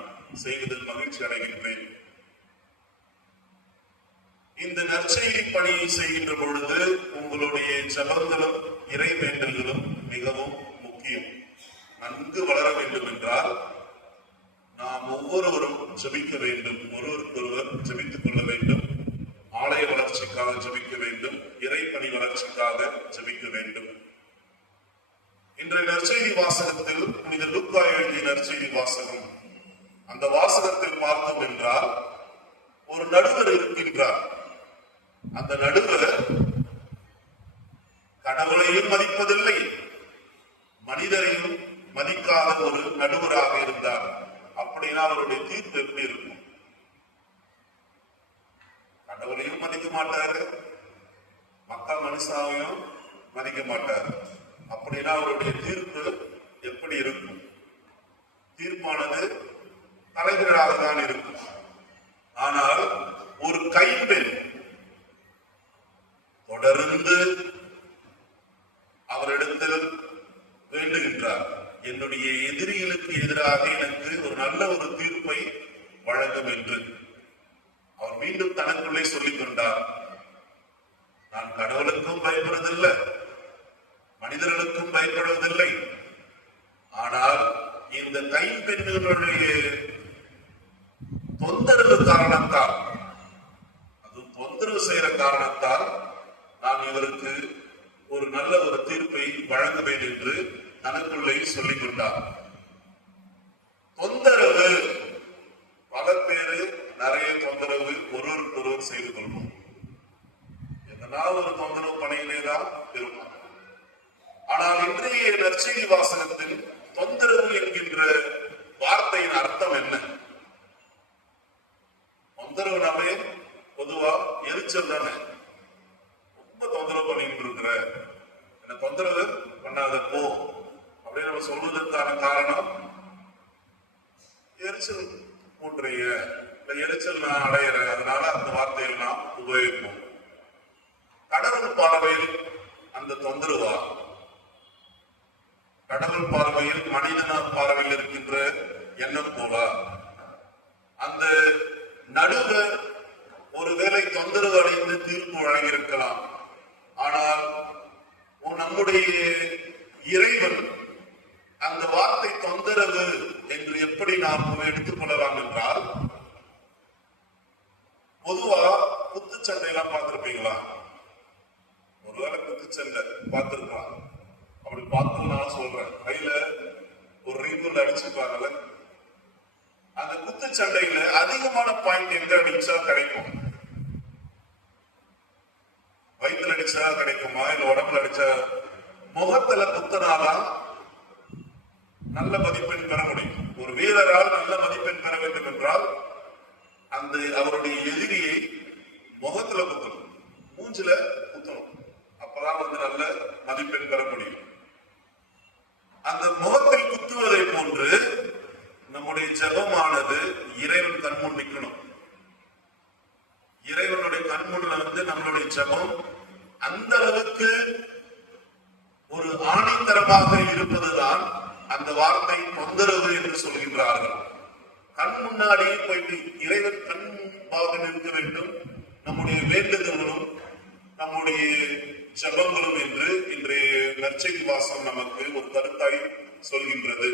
செய்வதில் மகிழ்ச்சி அடைகின்றேன். இந்த நற்செய்தி பணியை செய்கின்ற பொழுது உங்களுடைய ஜெபங்களும் இறை வேண்டல்களும் மிகவும் முக்கியம். நன்கு வளர வேண்டும் என்றால் நாம் ஒவ்வொருவரும் ஜெபிக்க வேண்டும், ஒருவருக்கொருவர் ஜெபித்துக் கொள்ள வேண்டும். ஆலய வளர்ச்சிக்காக ஜெபிக்க வேண்டும், இறைப்பணி வளர்ச்சிக்காக ஜெபிக்க வேண்டும். இன்றைய நற்செய்தி வாசகத்தில் புனித லூக்கா எழுதிய நற்செய்தி வாசகம், அந்த வாசகத்தில் பார்த்தோம் என்றால் ஒரு நடுவர் இருக்கின்றார். அந்த நடுவர் கடவுளையும் மதிப்பதில்லை, மனிதரையும் மதிக்காத ஒரு நடுவராக இருந்தார். அப்படின்னா அவருடைய தீர்ப்பு எப்படி இருக்கும்? கடவுளையும் மதிக்க மாட்டாரு, மக்கள் மனுஷாவையும் மதிக்க மாட்டாரு. அப்படின்னா அவருடைய தீர்ப்பு எப்படி இருக்கும்? தீர்ப்பானது தலைவராக தான் இருக்கும். ஆனால் ஒரு கைம்பெண் தொடர்ந்து அவரிடத்தில் வேண்டுகின்றார், என்னுடைய எதிரிகளுக்கு எதிராக எனக்கு ஒரு நல்ல ஒரு தீர்ப்பை வழங்கும் என்று. அவர் மீண்டும் தனக்குள்ளே சொல்லிக் கொண்டார், நான் கடவுளுக்கும் பயப்படுவதில்லை, மனிதர்களுக்கும் பயப்படுவதில்லை. ஆனால் இந்த கைம்பெண்களுடைய தொந்தரவு காரணத்தால், அது தொந்தரவு செய்யற காரணத்தால் நான் இவருக்கு ஒரு நல்ல ஒரு தீர்ப்பை வழங்குவேன் என்று தனக்குள்ளே சொல்லிக் கொண்டார். தொந்தரவு, பல பேரு நிறைய தொந்தரவு ஒருவருக்கொருவர் செய்து கொள்வோம். எதனால் ஒரு தொந்தரவு பணியிலேதான் இருக்கும். ஆனால் இன்றைய நற்செய்தி வாசகத்தில் தொந்தரவு என்கின்ற வார்த்தையின் அர்த்தம் என்ன? தொந்தரவு நாமே பொதுவா எரிச்சல் தானே. ரொம்ப தொந்தரவு பண்ணிட்டு இருக்கிற, என்ன தொந்தரவு பண்ணாத போ அப்படின்னு நம்ம சொல்வதற்கான காரணம் எரிச்சல் மூன்றைய எரிச்சல் நான் அடையிறேன், அதனால அந்த வார்த்தையில் நாம் உபயோகிப்போம். கடவுள் பார்வையில் அந்த தொந்தரவா? கடவுள் பார்வையில் மனிதன பார்வையில் இருக்கின்ற எண்ணம் போல அந்த நடுவர் ஒருவேளை தொந்தரவு அடைந்து தீர்ப்பு வழங்கியிருக்கலாம். ஆனால் நம்முடைய இறைவன் அந்த வார்த்தை தொந்தரவு என்று எப்படி நாம் எடுத்துக் கொள்ளலாம் என்றால், பொதுவா குத்துச்சண்டையெல்லாம் பார்த்திருப்பீங்களா? ஒருவேளை குத்துச்சண்டை பார்த்திருக்கலாம். அப்படி பார்த்ததுனால சொல்றேன், கையில ஒரு ரிங்குல அடிச்சுப்பாங்கல்ல, அந்த குத்துச்சண்டையில அதிகமான பாயிண்ட் எங்க அடிச்சா கிடைக்கும்? வயிற்றுல அடிச்சா கிடைக்குமா, இல்ல உடம்புல அடிச்சா? முகத்துல குத்தனாதான் நல்ல மதிப்பெண் பெற முடியும். ஒரு வீரரால் நல்ல மதிப்பெண் பெற வேண்டும் என்றால் அந்த அவருடைய எதிரியை முகத்துல குத்தணும், மூஞ்சில குத்தணும். அப்பதான் நல்ல மதிப்பெண் பெற முடியும். அந்த முகத்தில் குத்துவதை போன்று நம்முடைய ஜெபமானது இறைவன் கண்முன் நிற்கணும். இறைவனுடைய கண்முன்ல நம்மளுடைய ஜெபம் அந்த அளவுக்கு ஒரு ஆணித்தரமாக இருப்பதுதான் அந்த வார்த்தை தொந்தரவு என்று சொல்கின்றார்கள். கண் முன்னாடி போயிட்டு இறைவன் கண் முன்பாக நிற்க வேண்டும் நம்முடைய வேண்டுதல்களும் நம்முடைய ஜெபங்களும் என்று இன்றைய நற்செய்தி வாசகம் நமக்கு ஒரு கருத்தாய் சொல்கின்றது.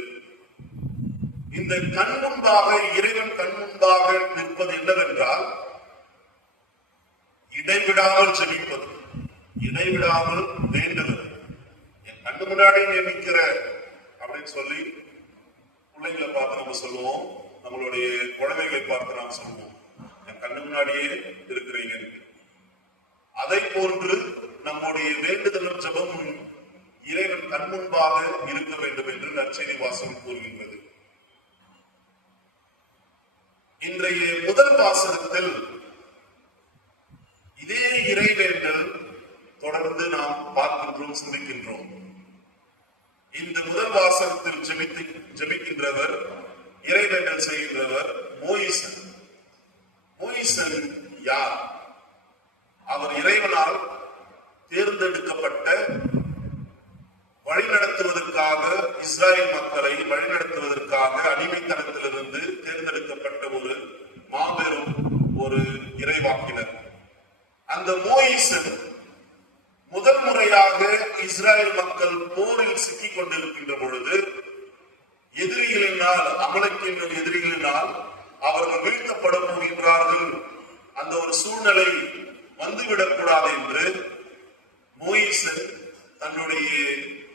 இந்த கண் முன்பாக இறைவன் கண் முன்பாக நிற்பது என்னவென்றால் இடைவிடாமல் ஜெபிப்பது, இடைவிடாமல் வேண்டுவது. என் கண்ணு முன்னாடி நியமிக்கிற அப்படின்னு சொல்லி பிள்ளைங்களை பார்த்து நம்ம சொல்லுவோம், நம்மளுடைய குழந்தைகளை பார்த்து நாம் சொல்லுவோம், என் கண்ணு முன்னாடியே இருக்கிறீங்க. அதை போன்று நம்முடைய வேண்டுதலும் ஜெபமும் இறைவன் கண் முன்பாக இருக்க வேண்டும் என்று நற்செய்தி வாசகம் கூறுகின்றது. இன்றைய முதல் வாசகத்தில் இதே இறைவேண்டல் தொடர்ந்து நாம் பார்க்கின்றோம், சிந்திக்கின்றோம். இந்த முதல் வாசகத்தில் ஜெபிக்கின்றவர், இறைவேண்டல் செய்கின்றவர் மோயிசன். மோயிசன் யார்? அவர் இறைவனால் தேர்ந்தெடுக்கப்பட்ட, வழிநடத்துவதற்காக, இஸ்ராயல் மக்களை வழிநடத்துவதற்காக அடிமைத்தனத்திலிருந்து தேர்ந்தெடுக்கப்பட்ட ஒரு மாபெரும் ஒரு இறைவாக்கினர். அந்த மோயிசன் முதல் முறையாக இஸ்ராயல் மக்கள் போரில் சிக்கிக் கொண்டிருக்கின்ற பொழுது எதிரிகளினால், அமலக்கின் எதிரிகளினால் அவர்கள் வீழ்த்தப்பட போகின்றார்கள், அந்த ஒரு சூழ்நிலை வந்துவிடக்கூடாது என்று மோயிசன் தன்னுடைய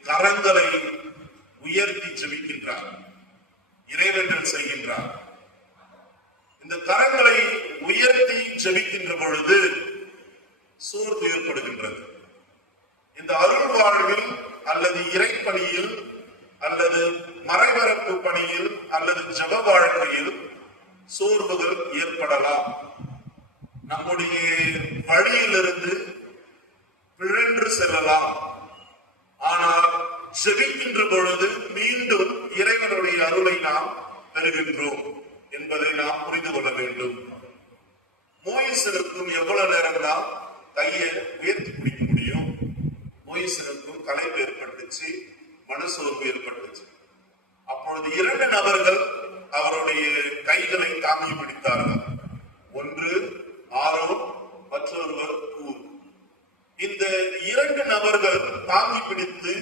கரங்களை உயர்த்தி ஜெபிக்கின்றார், இறைவேண்டல் செய்கின்றார். இந்த கரங்களை உயர்த்தி ஜெபிக்கின்ற பொழுது சோர்வு ஏற்படுகின்றது. இந்த அருள் வாழ்வில் அல்லது இறைப்பணியில் அல்லது மறைபரப்பு பணியில் அல்லது ஜப வாழ்க்கையில் சோர்வுகள் ஏற்படலாம். நம்முடைய வழியிலிருந்து பிழன்று செல்லலாம். ஆனால் ஜெபிக்கின்ற பொழுது மீண்டும் இறைவனுடைய அருளை நாம் பெறுகின்றோம் என்பதை நாம் புரிந்து கொள்ள வேண்டும். மோயிசனுக்கும் எவ்வளவு நேரம் தான் கையை உயர்த்தி பிடிக்க முடியும்? மோயிசனுக்கும் களைப்பு ஏற்பட்டுச்சு, மனசோர்வு ஏற்பட்டுச்சு. அப்பொழுது இரண்டு நபர்கள் அவருடைய கைகளை தாங்கி பிடித்தார்கள். ஒன்று ஆரோன், மற்றொருவர் ஊர். இந்த இரண்டு நபர்கள் தாங்கி பிடித்து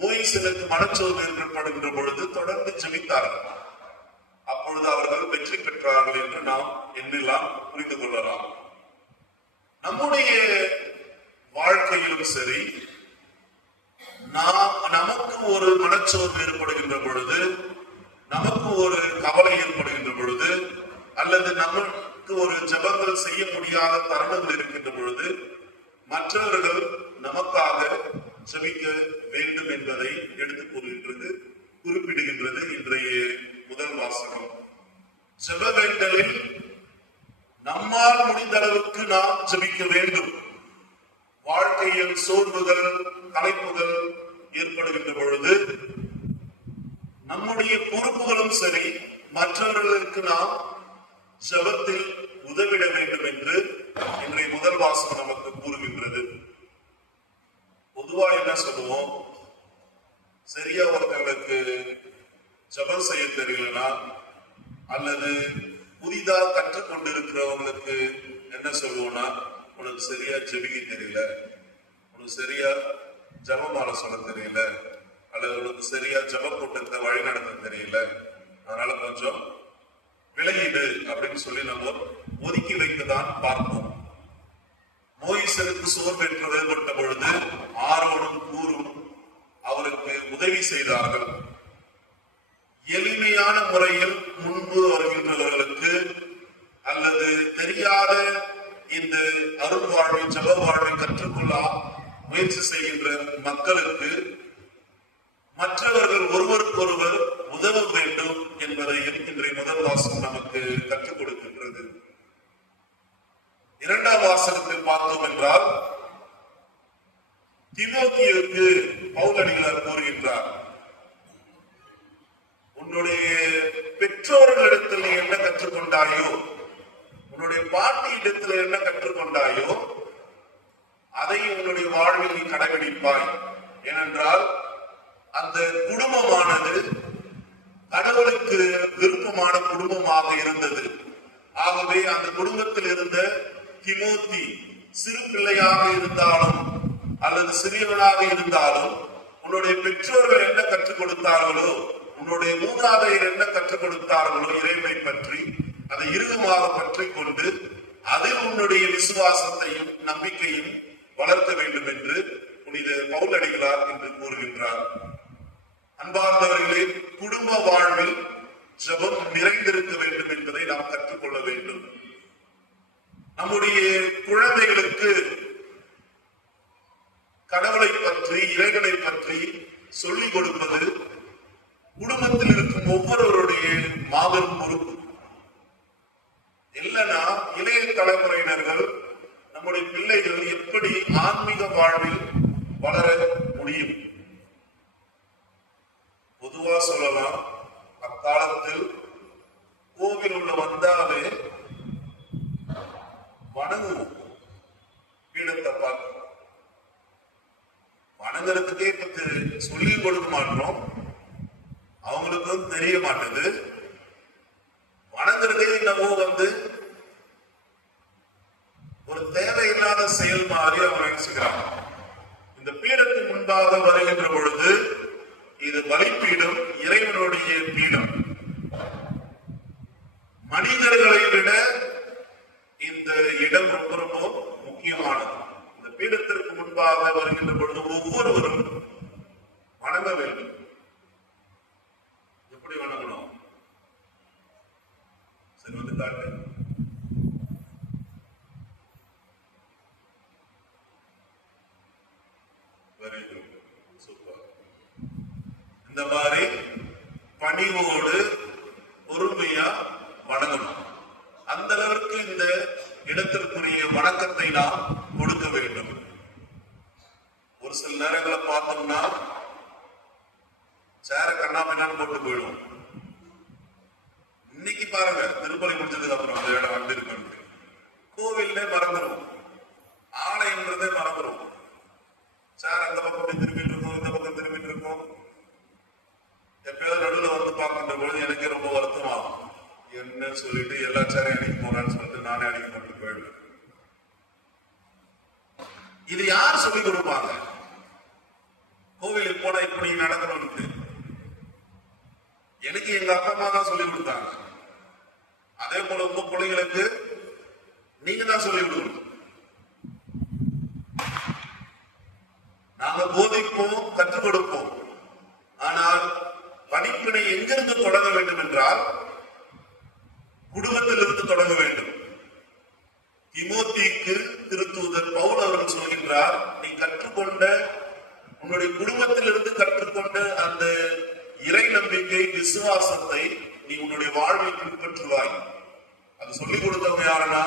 மோயிசனுக்கு மனச்சோர்வு ஏற்படுகின்ற பொழுது தொடர்ந்து ஜெபித்தார்கள். அப்பொழுது அவர்கள் வெற்றி பெற்றார்கள் என்று நாம் எண்ணெல்லாம் புரிந்து கொள்ளலாம். நம்முடைய வாழ்க்கையிலும் சரி, நமக்கு ஒரு மனச்சோர்வு ஏற்படுகின்ற பொழுது, நமக்கு ஒரு கவலை ஏற்படுகின்ற பொழுது, அல்லது நமக்கு ஒரு ஜெபங்கள் செய்ய முடியாத தருணங்கள் இருக்கின்ற பொழுது மற்றவர்கள் நமக்காக ஜெபிக்க வேண்டும் என்பதை எடுத்துக் கூறுகின்றது, குறிப்பிடுகின்றது இன்றைய முதல் வாசகம். ஜெப வேண்டலில் நம்மால் முடிந்த அளவுக்கு நாம் ஜெபிக்க வேண்டும். வாழ்க்கையில் சோர்வுகள், களைப்புகள் ஏற்படுகின்ற பொழுது நம்முடைய பொறுப்புகளும் சரி, மற்றவர்களுக்கு நாம் ஜெபத்தில் உதவிட வேண்டும் என்று இன்றைய முதல் வாசகம் நமக்கு கூறுகின்றது. பொதுவா என்ன சொல்லுவோம்? சரியா ஒருத்தங்களுக்கு ஜெபம் செய்ய தெரியலனா, அல்லது புதிதா கற்றுக்கொண்டிருக்கிறவங்களுக்கு என்ன சொல்லுவோம்னா, உனக்கு சரியா ஜெபிக்க தெரியல, உனக்கு சரியா ஜெபமால சொல்ல தெரியல, அல்லது உனக்கு சரியா ஜெப கூட்டத்தை வழி நடத்த தெரியல, அதனால கொஞ்சம் விலகிடு அப்படின்னு அப்படின்னு சொல்லி நம்ம ஒதுக்கி வைக்கதான் பார்ப்போம். மோயிசனுக்கு சோர் பெற்று வேறுபட்ட பொழுது ஆரோனும் கூரும் அவருக்கு உதவி செய்தார்கள். எளிமையான முறையில் முன்பு வருகின்றவர்களுக்கு அல்லது தெரியாத இந்த அருள் வாழ்வை ஜப வாழ்வை கற்றுக்கொள்ள முயற்சி செய்கின்ற மக்களுக்கு மற்றவர்கள் ஒருவருக்கொருவர் உதவ வேண்டும் என்பதையும் இன்றைய முதல் வாசகம் நமக்கு கற்றுக் கொடுக்கின்றது. இரண்டாம் வாசகத்தில் பார்த்தோம் என்றால் தீமோத்தேயுவுக்கு பவுலடிகளார் கூறுகின்றார், உன்னுடைய பெற்றோர்களிடத்தில் நீ என்ன கற்றுக்கொண்டாயோ, உன்னுடைய பாட்டியிடத்தில் என்ன கற்றுக்கொண்டாயோ அதை உன்னுடைய வாழ்வில் நீ கடைபிடிப்பாய். ஏனென்றால் அந்த குடும்பமானது கடவுளுக்கு விருப்பமான குடும்பமாக இருந்தது. ஆகவே அந்த குடும்பத்தில் இருந்த தீமோத்தி சிறு பிள்ளையாக இருந்தாலும் அல்லது சிறியவனாக இருந்தாலும் உன்னுடைய பெற்றோர்கள் என்ன கற்றுக் கொடுத்தார்களோ, உன்னுடைய மூதாதையர் என்ன கற்றுக் கொடுத்தார்களோ இறைவனை பற்றி அதை இறுகமாக பற்றி கொண்டு அதில் உன்னுடைய விசுவாசத்தையும் நம்பிக்கையும் வளர்க்க வேண்டும் என்று புனித பவுலடிகளார் என்று கூறுகின்றார். அன்பார்ந்தவர்களே, குடும்ப வாழ்வில் ஜெபம் நிறைந்திருக்க வேண்டும் என்பதை நாம் கற்றுக்கொள்ள வேண்டும். நம்முடைய குழந்தைகளுக்கு கடவுளை பற்றி இறைகளை பற்றி சொல்லிக் கொடுப்பது குடும்பத்தில் இருக்கும் ஒவ்வொருவருடைய மாபெரும் பொறுப்பு. இல்லைன்னா இளைய தலைமுறையினர்கள் நம்முடைய பிள்ளைகள் எப்படி ஆன்மீக வாழ்வில் வளர முடியும்? பொதுவா சொல்லலாம், அக்காலத்தில் கோவில் உள்ள வந்தாலே வணங்குவோம், பீடத்தை பார்க்க வணங்குறதுக்கே இப்ப சொல்லி கொடுக்க மாட்டோம், அவங்களுக்கும் தெரிய மாட்டேது. வணங்குறதே என்னவோ ஒரு தேவையில்லாத செயல் மாதிரி அவங்க நினைச்சுக்கிறாங்க. இந்த பீடத்தின் முன்பாக வருகின்ற பொழுது இது பலிப்பீடம், இறைவனுடைய பீடம். மனிதர்களை விட இந்த இடம் ரொம்ப ரொம்ப முக்கியமானது. இந்த பீடத்திற்கு முன்பாக வருகின்ற பொழுது ஒவ்வொருவரும் வணங்க வேண்டும். எப்படி வணங்கணும்? சரி, வந்து காட்டு. Very good, super. இந்த மாதிரி பணிவோடு பொறுமையா வணங்கணும். அந்த அளவிற்கு இந்த இடத்திற்குரிய வணக்கத்தை நாம் கொடுக்க வேண்டும். ஒரு சில நேரங்களை பார்த்தோம்னா சேர கண்ணா பின்னான்னு போட்டு போயிடும். இன்னைக்கு பாருங்க, திருப்பதி முடிச்சதுக்கு அப்புறம் அந்த இடம் வந்து இருக்கு, கோவில்ல மறந்துடும், ஆலயம்ன்றதே மறந்துடும். சேர் அந்த பக்கம் திரும்பிட்டு இருக்கோம், இந்த பக்கம் திரும்பிட்டு இருக்கோம். எப்பயாவது நடுவில் வந்து பார்க்கின்ற பொழுது எனக்கு ரொம்ப வருத்தமாகும். என்ன சொல்லிட்டு எல்லா சேரையும் அடிக்க போறான்னு சொல்லிட்டு நானே அடிக்கப்பட்டு போயிடுவேன். இது யார் சொல்லிக் கொடுப்பாங்க? கோவிலுக்கு போனா இப்படி நடக்கணும்னு எனக்கு எங்க அப்பா அம்மா தான் சொல்லிக் கொடுத்தாங்க. அதே போல உங்க பிள்ளைங்களுக்கு நீங்க தான் சொல்லிக் கொடுக்கணும். நாங்க போதிப்போம், கற்றுக் கொடுப்போம். ஆனால் படிப்பினை எங்கிருந்து தொடங்க வேண்டும் என்றால் குடும்பத்திலிருந்து தொடங்க வேண்டும். தீமோத்தேயுக்கு திருத்தூதர் பவுல் அவர்கள் சொல்கின்றார், நீ கற்றுக்கொண்ட உன்னுடைய குடும்பத்திலிருந்து கற்றுக்கொண்ட அந்த இறை நம்பிக்கை விசுவாசத்தை நீ உன்னுடைய வாழ்வில் பின்பற்றுவாய். அது சொல்லிக் கொடுத்தவங்க யாருன்னா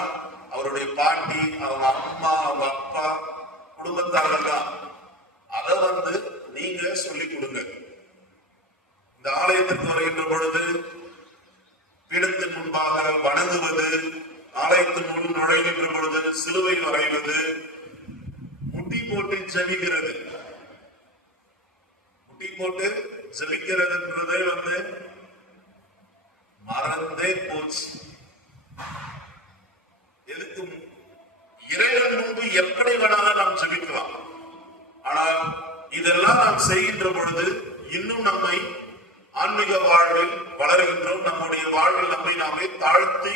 அவருடைய பாட்டி, அவங்க அம்மா, அவங்க அப்பா, குடும்பத்தார்கள் தான். அதை நீங்க சொல்லிக் கொடுங்க. இந்த ஆலயத்திற்கு வருகின்ற பொழுது பீடத்தின் முன்பாக வணங்குவது, ஆலயத்தின் முன் நுழைகின்ற பொழுது சிலுவை வரைவது, முட்டி போட்டு ஜெபிக்கிறது. முட்டி போட்டு ஜெபிக்கிறதுன்றதே மறந்தே போச்சு. எதுக்கு? இறைவன் முன்பு எப்படி வேணாலும் நாம் ஜெபிக்கலாம். ஆனால் இதெல்லாம் நாம் செய்கின்ற பொழுது இன்னும் நம்மை ஆன்மீக வாழ்வில் வளர்கின்றோம். நம்முடைய வாழ்வில் நம்மை நாமே தாழ்த்தி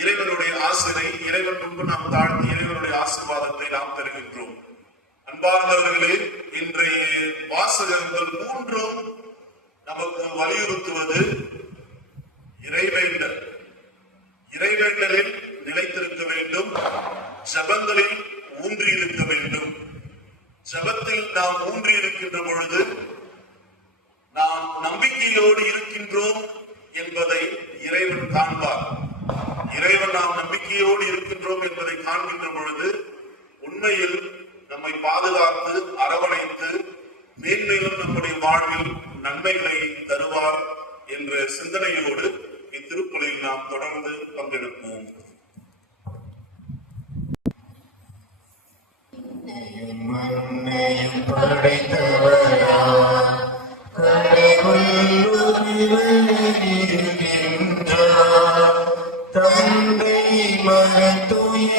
இறைவனுடைய ஆசிரை இறைவன் முன்பு நாம் தாழ்த்தி இறைவனுடைய ஆசீர்வாதத்தை நாம் தருகின்றோம். அன்பார்ந்தவர்களே, இன்றைய வாசகங்கள் மூன்றும் நமக்கு வலியுறுத்துவது இறைவேண்டல். இறைவேண்டலில் நிலைத்திருக்க வேண்டும், ஜபங்களில் ஊன்றி இருக்க வேண்டும். ஜபத்தில் நாம் ஊன்றி இருக்கின்ற பொழுது நாம் நம்பிக்கையோடு இருக்கின்றோம் என்பதை இறைவன் காண்பார். இறைவன் நாம் நம்பிக்கையோடு இருக்கின்றோம் என்பதை காண்கின்ற பொழுது உண்மையில் நம்மை பாதுகாத்து அரவணைத்து மேன்மேலும் நம்முடைய வாழ்வில் நன்மைகளை தருவார் என்ற சிந்தனையோடு இத்திருப்பலில் நாம் தொடர்ந்து பங்கெடுப்போம். மண்ணையும் படைத்தவரா கடவுள் இருக்கின்றார். தந்தை மகன் தூய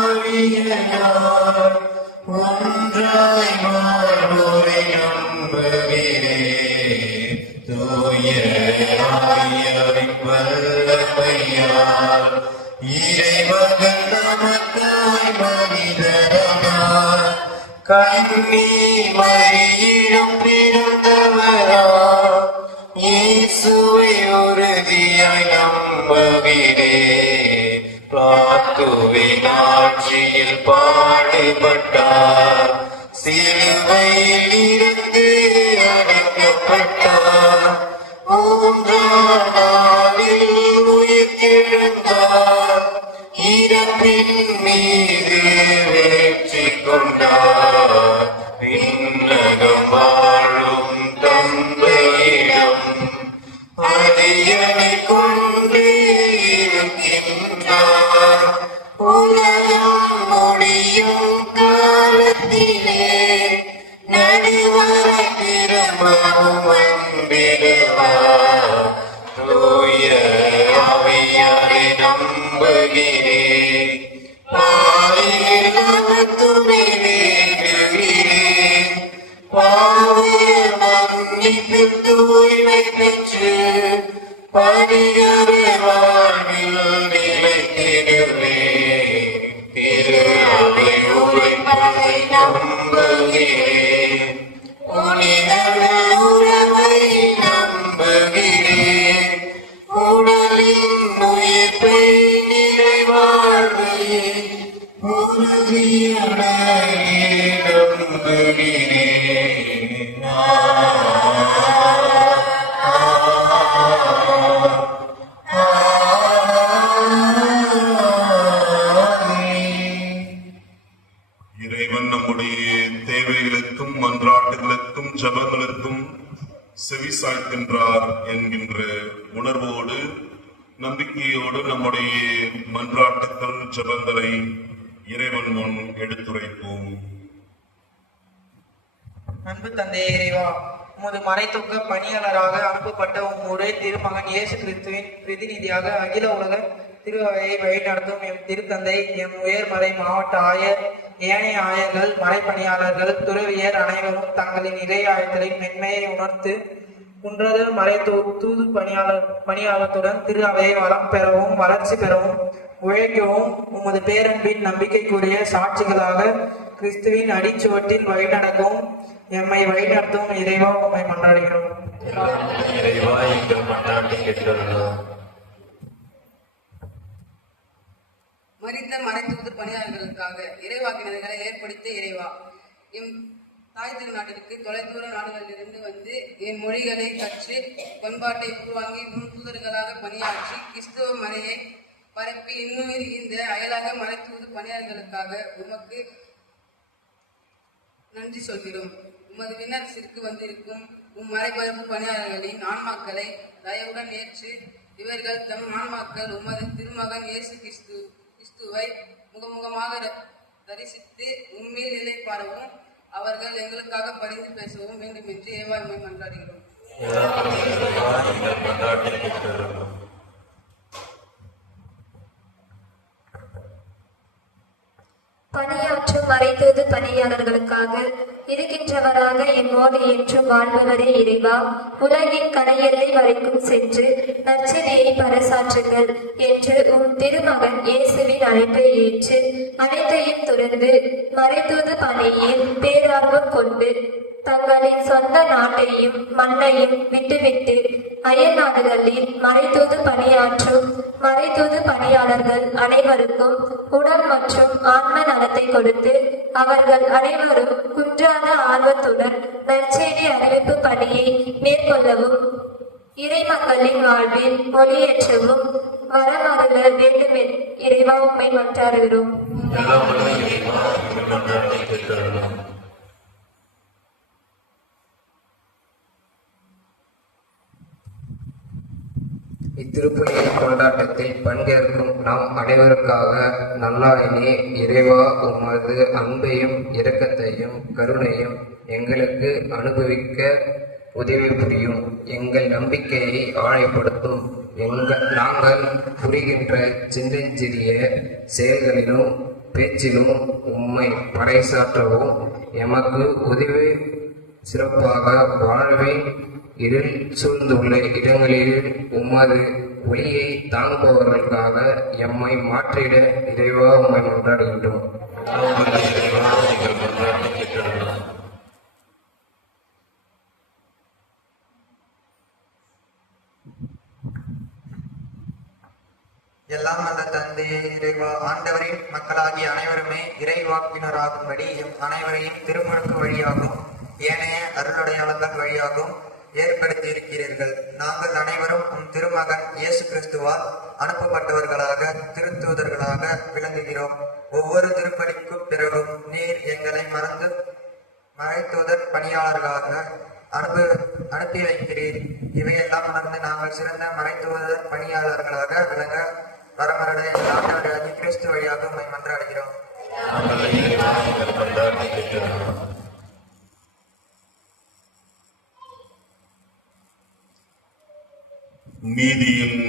ஆவியார் ஒன்றாய் வாழ்வோரை நம்புகிறேன். தூய ஆவியாரின் வல்லமையால் இறைமகன் நமக்காய் மனிதரானார். கன்னி மரியிடம் பிறந்தவரா இயேசுவை உறுதியாய் நம்புகிறேன். பிலாத்துவின் ஆட்சியில் பாடுபட்டார், சிலுவையில் இருந்து அடக்கப்பட்டார். மூன்றாம் நாளில் உயிர்த்தெழுந்தார், இறப்பின் மீது வெற்றி கொண்டார். விண்ணகம் வாழும் தந்தையிடம் அரியணை கொண்டு இருக்கின்றார். உலகம் முடியும் காலத்திலே நடுவரை திரும்பவும் வந்திடுவார். தூய ஆவியாரை நம்புகிறேன், பாரில் அவர் துணை வேண்டுகிறேன். பாவ மன்னிப்பு தூய்மை பெற்று பரிகர வாழ்வில் நிலைத்திடுவேன். திரு அவை உரைப்பதை நம்புகிறேன், புனிதர்கள் உறவை நம்புகிறேன். உடலின் உயிர்ப்பை நிறைவாழ்வை உறுதியுடனே நம்புகிறேன். இறைவன் நம்முடைய தேவைகளுக்கும் மன்றாட்டுகளுக்கும் ஜபங்களுக்கும் செவிசாய்க்கின்றார் என்கின்ற உணர்வோடு நம்பிக்கையோடு நம்முடைய மன்றாட்டுக்கள் ஜபங்களை இறைவன் முன் எடுத்துரைப்போம். அன்பு தந்தையே இறைவா, உமது மறைத்தூக்க பணியாளராக அனுப்பப்பட்ட உம்முடைய திருமகன் இயேசு கிறிஸ்துவின் பிரதிநிதியாக அகில உலக திருவையை வழிநடத்தும் எம் திருத்தந்தை, எம் உயர்மறை மாவட்ட ஆயர், ஏனைய ஆயர்கள், மறைப்பணியாளர்கள், துறவியர் அனைவரும் தங்களின் இறையாயத்திலை மென்மையை உணர்த்து குன்றதல் மறை தூது பணியாளத்துடன் திரு அவையை வளம் பெறவும் வளர்ச்சி பெறவும் உழைக்கவும் உமது பேரன்பின் நம்பிக்கைக்குரிய சாட்சிகளாக கிறிஸ்துவின் அடிச்சுவட்டில் வழிநடக்கவும் எம்மை வழிநடத்தும் இறைவா உம்மை மன்றாடுகிறோம். இறைவா எங்கள் மன்றாட்டை கேட்டருளும். மரித்த மறைத்தூது பணியாளர்களுக்காக இறைவாக்கினர்களை ஏற்படுத்த இறைவா, எம் தாய் திருநாட்டிற்கு தொலைதூர நாடுகளிலிருந்து வந்து என் மொழிகளை கற்று பண்பாட்டை உருவாங்கி முன்தூதர்களாக பணியாற்றி கிறிஸ்துவ மறையை பரப்பி இன்னுயிர் இந்த அயலாக மறைத்தூது பணியாளர்களுக்காக உமக்கு நன்றி சொல்கிறோம். உமது விண்ணரசிற்கு வந்திருக்கும் மறைபரப்பு பணியாளர்களின் ஆன்மாக்களை தயவுடன் ஏற்று இவர்கள் தம் ஆன்மாக்கள் உமது திருமகன் இயேசு கிறிஸ்துவை முகமுகமாக தரிசித்து உண்மையில் நிலை பாரவும் அவர்கள் எங்களுக்காக பரிந்து பேசவும் வேண்டும் என்று ஏவாய்மை மன்றாடுகிறோம். பணியாற்றும் மற்றும் மறைத்தூது பணியாளர்களுக்காக இருக்கின்றவராக எம்மோடு என்றும் வாழ்பவரே இறைவா, உலகின் கரையெல்லை வரைக்கும் சென்று நற்செய்தியை பறைசாற்றுங்கள் என்று உம் திருமகன் இயேசுவின் அழைப்பை ஏற்று அனைத்தையும் துறந்து மறைத்தூது பணியில் பேரார்வம் கொண்டு தங்களின் சொந்த நாட்டையும் மண்ணையும் விட்டுவிட்டு அயல் நாடுகளில் மறைத்தூது பணியாற்றும் மறைத்தூது பணியாளர்கள் அனைவருக்கும் உடல் மற்றும் ஆன்ம நலத்தை கொடுத்து அவர்கள் அனைவரும் குன்றாத ஆர்வத்துடன் நற்செய்தி அறிவிப்பு பணியை மேற்கொள்ளவும் இறை மக்களின் வாழ்வில் ஒளியேற்றவும் வரமருள வேண்டும். இறைவா உம்மை மன்றாடுகிறோம். எல்லாம் வல்ல இறைவா, எங்கள் மன்றாட்டை கேட்டருளும். இத்திருப்பலி கொண்டாட்டத்தில் பங்கேற்கும் நாம் அனைவருக்காக நல்லாயினே இறைவா, உமது அன்பையும் இரக்கத்தையும் கருணையும் எங்களுக்கு அனுபவிக்க உதவி புரியும். எங்கள் நம்பிக்கையை ஆழப்படுத்தும். நாங்கள் புரிகின்ற சின்னஞ்சிறிய செயல்களிலும் பேச்சிலும் உம்மை பறைசாற்றவும் எமக்கு உதவி. சிறப்பாக வாழ்வின் இருள் சூழ்ந்துள்ள இடங்களில் உமது ஒளியை தாங்குபவர்களுக்காக எம்மை மாற்றிட இறைவா உம்மை மன்றாடுகின்றோம். எல்லாம் வல்ல இறைவா, எங்கள் மன்றாட்டை கேட்டருளும். எல்லாம் வல்ல தந்தையே இறைவா, ஆண்டவரின் மக்களாகிய அனைவருமே இறைவாக்கினராகும்படி எம் அனைவரையும் திருமுழுக்கு வழியாகும் ஏனைய அருளடையாளங்கள் வழியாகும் ஏற்படுத்தி இருக்கிறீர்கள். நாங்கள் அனைவரும் உம் திருமகன் இயேசு கிறிஸ்துவால் அனுப்பப்பட்டவர்களாக திருத்தூதர்களாக விளங்குகிறோம். ஒவ்வொரு திருப்பலிக்கும் பிறகும் நீர் எங்களை மறந்து மறைத்தூதர் பணியாளர்களாக அனுப்பி வைக்கிறீர். இவையெல்லாம் உணர்ந்து நாங்கள் சிறந்த மறைத்தூதர் பணியாளர்களாக விளங்க வரமருட எங்கள் ஆண்டவராகிய கிறிஸ்து வழியாக உம்மை மன்றாடுகிறோம். நீதியின்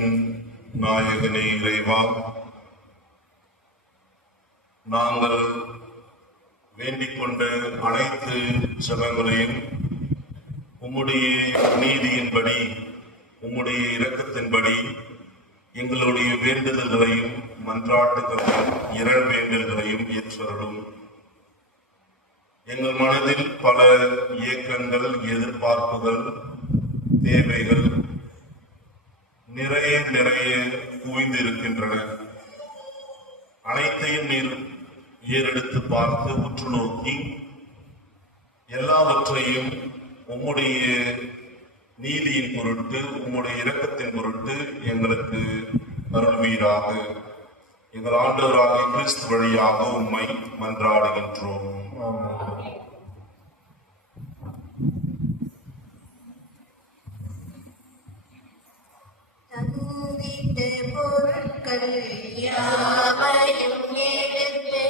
நாயகனே இறைவா, நாங்கள் வேண்டிக் கொண்ட அனைத்து ஜெபங்களையும் உம்முடைய நீதியின்படி உம்முடைய இரக்கத்தின்படி எங்களுடைய வேண்டுதல்களையும் மன்றாட்டுகளையும் இறை வேண்டல்களையும் ஏற்றருளும். எங்கள் மனதில் பல ஏக்கங்கள், எதிர்பார்ப்புகள், தேவைகள் நிறைய குவிந்து இருக்கின்றன. அனைத்தையும் நீர் ஏறெடுத்து பார்த்து உற்று நோக்கி எல்லாவற்றையும் உம்முடைய நீதியின் பொருட்டு உம்முடைய இரக்கத்தின் பொருட்டு எங்களுக்கு அருள்வீராக. எங்கள் ஆண்டவராகிய கிறிஸ்து வழியாக உம்மை மன்றாடுகின்றோம். தந்திட்ட பொருட்கள் யாவையும் எடுத்து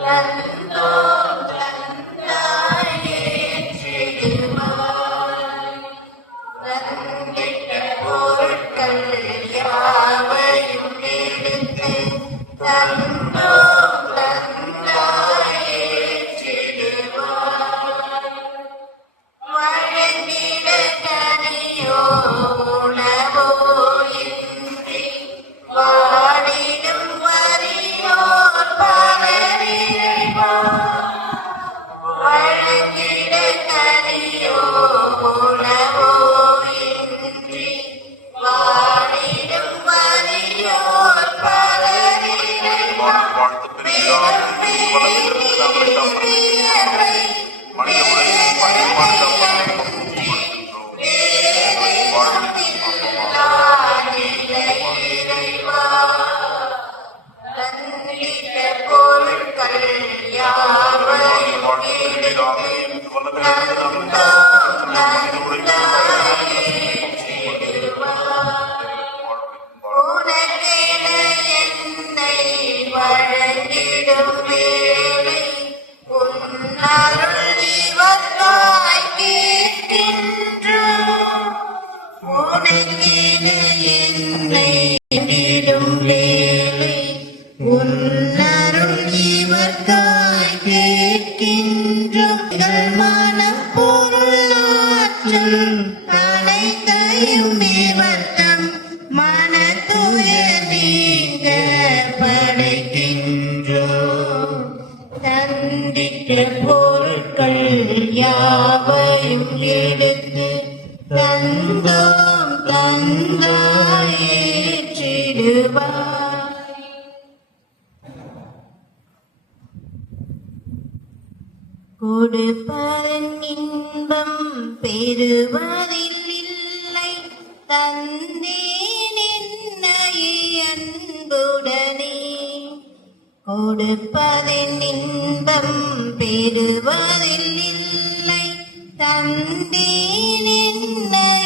தந்தோம் தந்தாயே ஏற்றிடுவாய். தந்திட்ட பொருட்கள் யாவையும் எடுத்து தந்தோம் தந்தாயே ஏற்றிடுவாய். வழங்கிட தனியோ உணவோ இன்றி வாடிடும் வறியோர் பலரிறைவா. வழங்கிட தனியோ உணவோ இன்றி வாடிடும் வறியோர் பலரிறைவா. நீங்க படைக்கின்றோம். தந்திட்ட பொருட்கள் யாவையும் எடுத்து தந்தோம் தந்தாய் ஏற்றிடுவாய். கொடுப்பதன் இன்பம் பெறுவதில் இல்லை, தந்தேன் என்னை அன்புடனே. கொடுப்பதன் இன்பம் பெறுவதில் இல்லை, தந்தேன் என்னை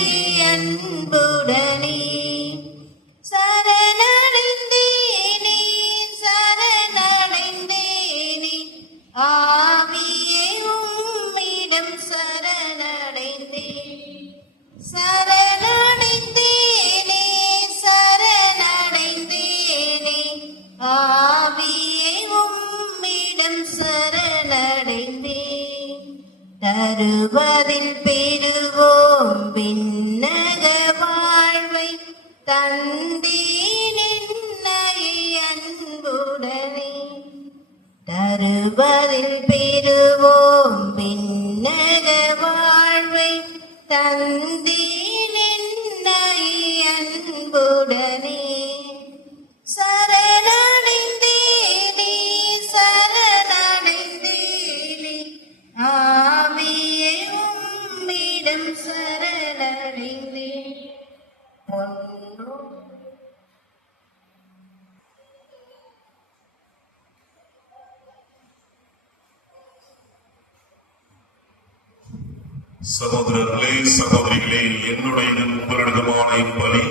அன்புடனே. சரணடைந்தேனே சரணடைந்தேனே ஆவியே உம்மிடம் சரணடைந்தேன். சரணடைந்தேனே சரணடைந்தேனே ஆவியே உம்மிடம் சரணடைந்தேன். தருவதில் பெறுவோம் விண்ணக வாழ்வை, தந்தேன் என்னை அன்புடனே. தருவதில் பெறுவோம் விண்ணக வாழ்வை, தந்தேன் என்னை அன்புடனே. சரணடைந்தேனே சரணடைந்தேனே ஆவியே உம்மிடம் சரணடைந்தேன். சகோதரர்களே சகோதரிகளே, என்னுடையதும் உங்களிடமான இப்பலி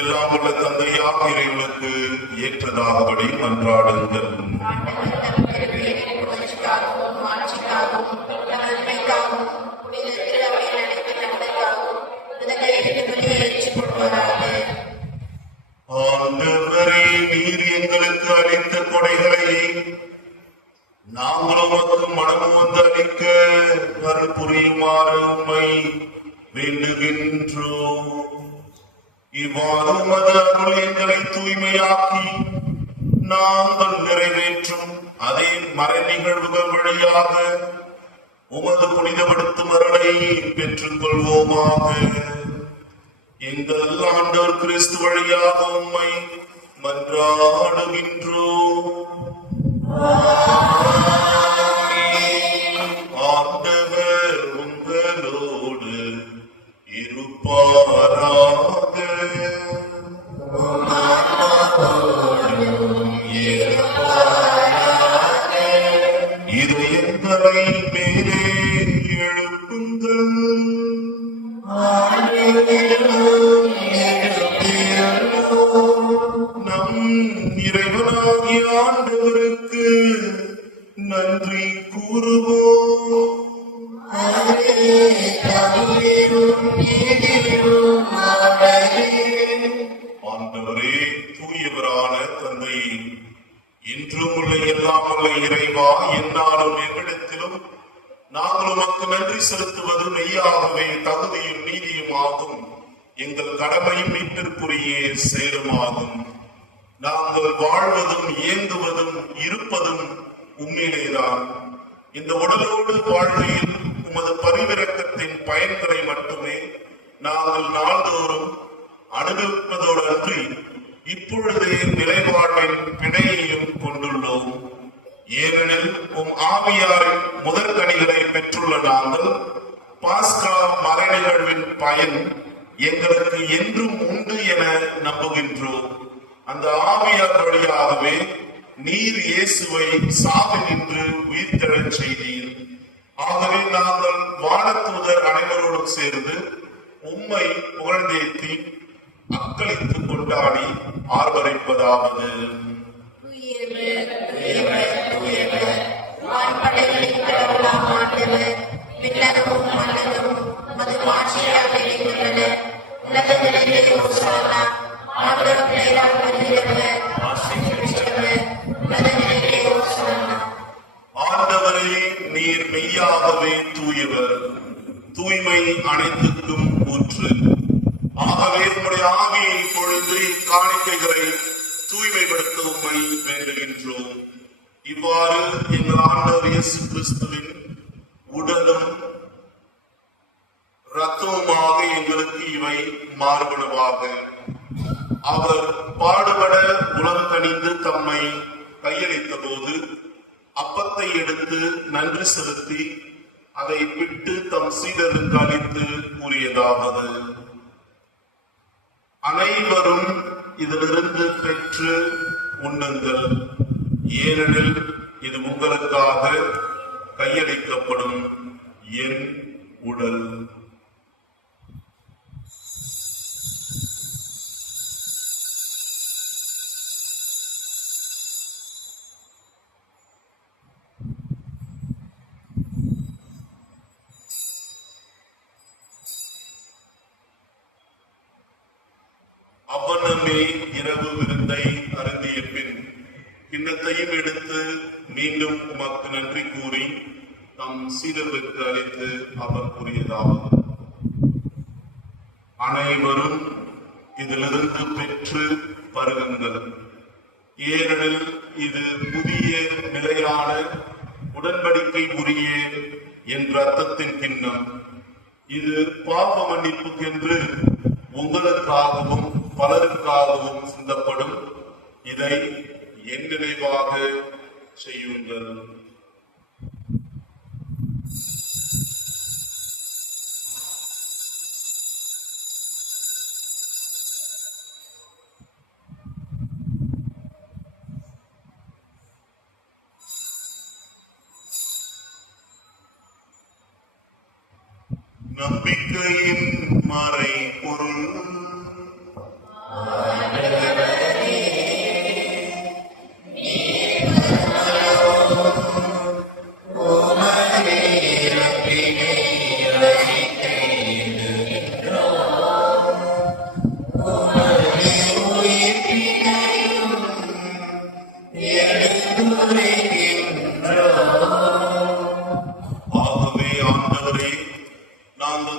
எல்லாம் உள்ள தந்தையாக இறைவனுக்கு ஏற்றதாகபடி மன்றாடுங்கள். ஆண்டவரே, நீர் எங்களுக்கு அளித்த கொடைகளை நாங்கள் உமக்கு மனமு வந்து அளிக்க அருள் புரியுமாறு உம்மை வேண்டுகின்றோம். இவ்வாறு உமது அருள் எங்களை தூய்மையாக்கி நாங்கள் நிறைவேற்றும் அதே மறை நிகழ்வுகள் வழியாக உமது புனிதப்படுத்தும் அருளை பெற்றுக் கொள்வோமாக. எங்கள் ஆண்டவர் கிறிஸ்து வழியாக உம்மை மன்றாடுகின்றோம். ஆண்டவர் உங்களோடு இருப்பாராக. இதயங்களை மேலே எழுப்புங்கள். நம் இறைவனாகிய ஆண்டவருக்கு நன்றி கூறுவோம். ஆண்டவரே, தூயவரான தந்தை, இன்றும் உள்ள எல்லாம் உள்ள இறைவா, என்னாலும் எங்களிடத்திலும் நாங்கள் உமக்கு நன்றி செலுத்துவது மெய்யாகவே தகுதியும் நீதியும் ஆகும். எங்கள் கடமையும் மீட்பிற்குரிய செயலுமாகும். நாங்கள் வாழ்வதும் இயங்குவதும் இருப்பதும் உண்மையிலேதான். இந்த உடலோடு வாழ்க்கையில் உமது பரிவிரக்கத்தின் பயன்களை மட்டுமே நாங்கள் நாள்தோறும் அனுபவிப்பதோடு அன்றி இப்பொழுதே நிலைவாழ்வின் பிணையையும் கொண்டுள்ளோம். ஏனெனில் உம் ஆவியாரின் முதற்கனிகளை பெற்றுள்ள நாங்கள் பாஸ்கா மறை நிகழ்வின் பயன் எங்களுக்கு என்றும் உண்டு என நம்புகின்றோம். அந்த ஆவியார் வழியாகவே நீர் இயேசுவை சாவினின்று உயிர்த்தெழச் செய்தீர். ஆகவே நாங்கள் வானதூதர் அனைவரோடும் சேர்ந்து உம்மை புகழ்ந்தேத்தி அக்களித்து கொண்டாடி ஆர்ப்பரிப்பதாவது: வான்படைகளின் கடவுளாம் ஆண்டவர், விண்ணகமும் மன்னகமும் மது மாட்சியால் நிறைந்துள்ளன. உன்னதங்களிலே ஓசானா, ஆண்டவர் பெயரால் வருகிறவர், ஆசி பெற்றவர், உன்னதங்களிலே ஓசானா. ஆண்டவரே, நீர் மெய்யாகவே தூயவர், தூய்மை அனைத்துக்கும் ஊற்று. ஆகவே உம்முடைய ஆவியை பொழுது காணிக்கைகளை தூய்மைப்படுத்த உம்மை வேண்டுகின்றோம். இவ்வாறு எங்கள் ஆண்டவர் இயேசு கிறிஸ்துவின் உடலும் இரத்தமுமாக எங்களுக்கு இவை மாறுபடுவாக. அவர் பாடுபட உலகம் கனிந்து தம்மை கையளித்த போது அப்பத்தை எடுத்து நன்றி செலுத்தி அதை விட்டு தம் சீடருக்கு அளித்து கூறியதாவது: அனைவரும் இதிலிருந்து பெற்று உண்ணுங்கள், ஏனெனில் இது உங்களுக்காக கையளிக்கப்படும் என் உடல். அவ்வண்ணமே இரவு விருந்தை அருந்திய பின் கிண்ணத்தையும் எடுத்து மீண்டும் உமக்கு நன்றி கூறி தம் சீடர்களுக்கு அளித்து அவர் கூறியதாவது: அனைவரும் இதிலிருந்து பெற்று பருகுங்கள், ஏனெனில் இது புதிய நிலையான உடன்படிக்கை உரிய என் இரத்தத்தின் கிண்ணம். இது பாவ மன்னிப்புக்கென்று உங்களுக்காகவும் பலருக்காகவும் சிந்தப்படும். இதை என் நினைவாக செய்யுங்கள். நம்பிக்கையின் மறை பொருள்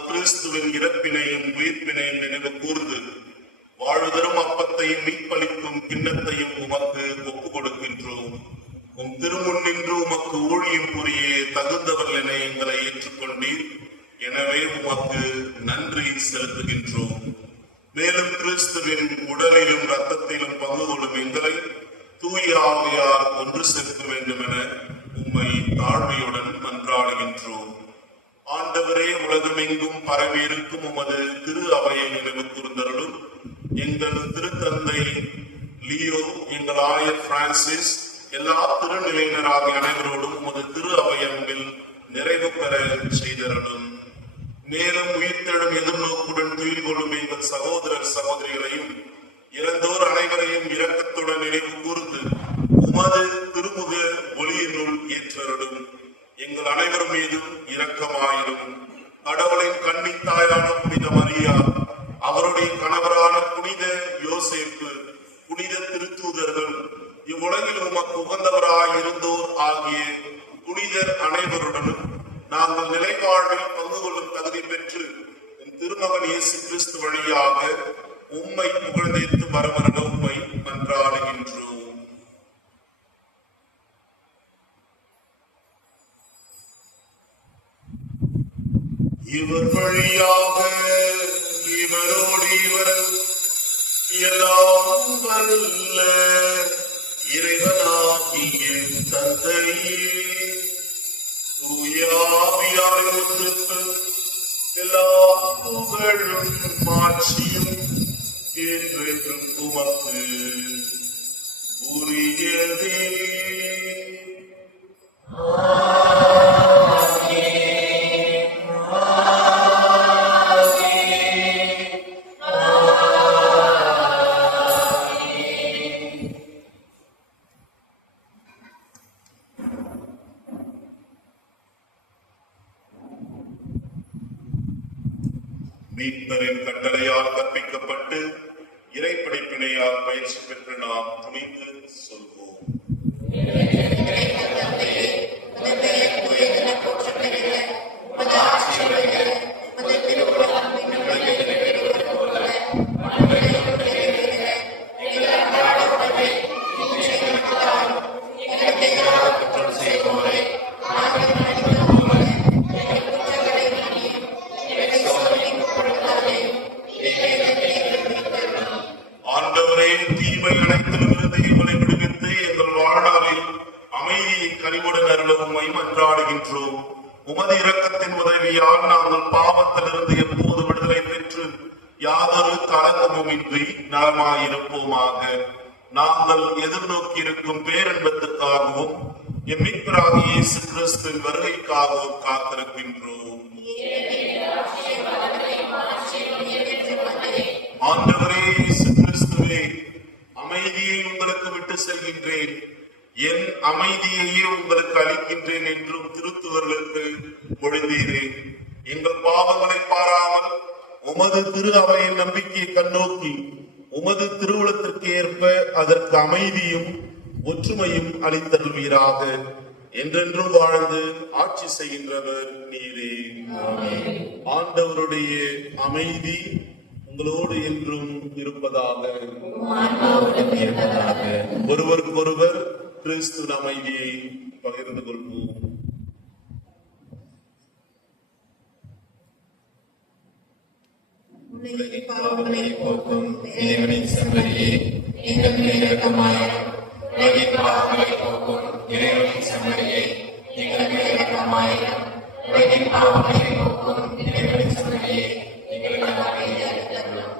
கிறிஸ்துவின் இறப்பினையும் உயிர்ப்பினையும் நினைவு கூர்ந்து வாழ்தரும் அப்பத்தையும் மீட்பளிக்கும் கிண்ணத்தையும் உமக்கு ஒப்புக் கொடுக்கின்றோம். உம் திருமுன் நின்று உமக்கு ஊழியம் புரிய தகுந்தவர்கள் என எங்களை ஏற்றுக்கொண்டீர். எனவே உமக்கு நன்றி செலுத்துகின்றோம். மேலும் கிறிஸ்துவின் உடலிலும் இரத்தத்திலும் பங்கு கொள்ளும் எங்களை தூய ஆவியார் ஒன்று சேர்க்க வேண்டும் என உம்மை தாழ்மையுடன் மன்றாடுகின்றோம். ஆண்டவரே, உலகமெங்கும் பரவி இருக்கும் உமது திரு அவையை நினைவு கூர்ந்தருளும். எங்கள் திருத்தந்தை லியோ, எங்கள் ஆயர் பிரான்சிஸ், எல்லா திருநிலையினராகிய அனைவரோடும் உமது திரு அவையன்பில் நிறைவு பெற செய்தருளும். மேலும் உயிர்த்தெழும் எதிர்நோக்குடன் துயில் கொள்ளும் எங்கள் சகோதரர் சகோதரிகளையும் இறந்தோர் அனைவரையும் இரக்கத்துடன் நினைவு கூர்ந்து உமது திருமுக ஒளியினுள் ஏற்றருளும். எங்கள் அனைவர் மீதும் இரக்கமாயிரும். கடவுளின் கன்னித்தாயான புனித மரியா, அவருடைய கணவரான புனித யோசேப்பு, புனித திருத்தூதர்கள், இவ்வுலகில் உமக்கு உகந்தவராயிருந்தோர் ஆகிய புனிதர் அனைவருடனும் நாங்கள் நிலைவாழ்வில் பங்கு கொள்ளும் தகுதி பெற்று என் திருமகன் இயேசு கிறிஸ்து வழியாக உம்மை புகழ்ந்தேத்து வரமருட உம்மை மன்றாடுகின்றோம். இவர் வழியாக இவரோடு இவர் எல்லாம் வல்ல இறைவனாகிய தந்தையே, தூய ஆவியார் ஒன்றுக்கு எல்லா புகழும் மாட்சியும் என்றென்றும் உமக்கு உரியதே. மீட்பரின் கட்டளையால் கற்பிக்கப்பட்டு இறைப்படைப்பினையால் பயிற்சி பெற்று நாம் துணிந்து சொல்வோம்: Amen. உமது இரக்கத்தின் உதவியால் நாங்கள் பாவத்திலிருந்து எப்போது விடுதலை பெற்று யாதொரு களங்கமுமின்றி நலமாயிருப்போமாக. நாங்கள் எதிர்நோக்கி இருக்கும் பேரன்பத்துக்காகவும் எம் மீட்பராகிய இயேசு கிறிஸ்துவின் வருகைக்காகவும் காத்திருக்கின்றோம். ஆண்டவரே இயேசு கிறிஸ்துவே, அமைதியை உங்களுக்கு விட்டு செல்கின்றேன், என் அமைதியையே உங்களுக்கு அளிக்கின்றேன் என்றும் திருத்துவர்களுக்கு மொழிந்தீரே. எங்கள் பாவங்களை பாராமல் உமது திரு அவையின் நம்பிக்கையை கண்ணோக்கி உமது திருவுளத்திற்கு ஏற்ப அதற்கு அமைதியும் ஒற்றுமையும் அளித்தருள்வீராக. என்றென்றும் வாழ்ந்து ஆட்சி செய்கின்றவர் நீரே. ஆண்டவருடைய அமைதி உங்களோடு என்றும் இருப்பதாக. ஒருவருக்கொருவர் கிறிஸ்துவின் அமைதியை பகிர்ந்து கொள்வோம். உலகின் பாவங்களை போக்கும் இறைவனின் செம்மறியே, எங்கள் மேல் இரக்கமாயிரும். உலகின் பாவங்களை போக்கும் இறைவனின் செம்மறியே, எங்கள் மேல் இரக்கமாயிரும். உலகின் பாவங்களை போக்கும் இறைவனின் செம்மறியே, எங்களுக்கு அமைதி அளித்தருளும்.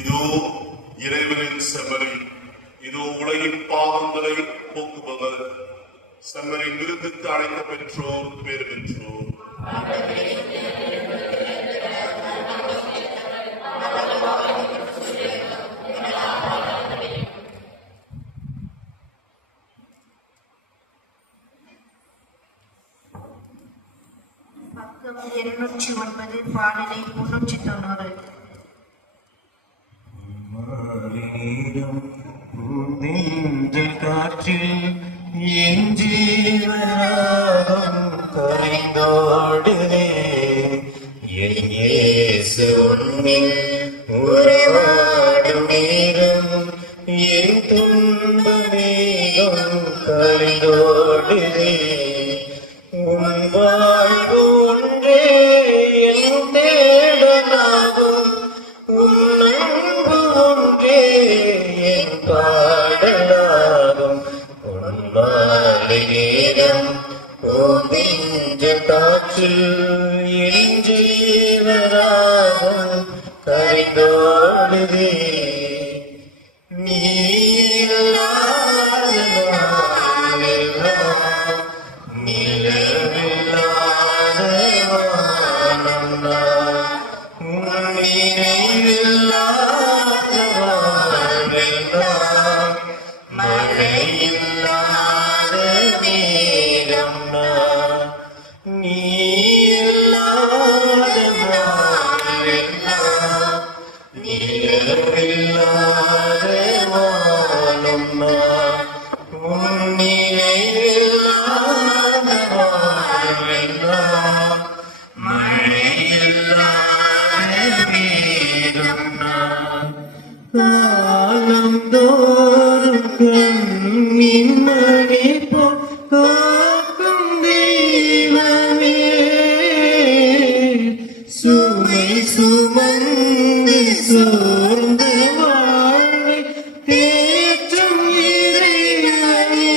இதோ இறைவனின் செம்மறி, இதோ உலகின் பாவங்களை போக்குபவர். செம்மறின் விருந்துக்கு அழைக்க பெற்றோர் பேறு பெற்றோர். பக்கம் 209 பாடலை 390. காற்றில் என் ஜீவனாகம் கரைந்தோடுதே, என் இயேசு உன்னில் உறவாடும் நேரம் என் துன்ப மேகம் கரைந்தோடுதே. உன் வாழ்வு ஒன்றே என் தேடலாகும், உன் அன்பு ஒன்றே என் பாடலாகும். உன் மாலை நேரம் ஓவின்ற காற்றில் என் ஜீவனாகம் கரைந்தோடுதே. நீ இல்லாத நாளெல்லாம் நிலவில்லாத வானம் நான், உன் நினைவில்லாத வாழ்வெல்லாம் மழையில்லாத நேரம் நான். நீ இல்லாத நாளெல்லாம் நிலவில்லாத வானம் நான், உன் நினைவில்லாத வாழ்வெல்லாம் மழையில்லாத நேரம் நான். காலம் தோறும் கண்ணின் மணி போல் காக்கும் தெய்வமே, சுமை சுமந்து சோர்ந்து வாழ்வை தேற்றும் இறைவனே,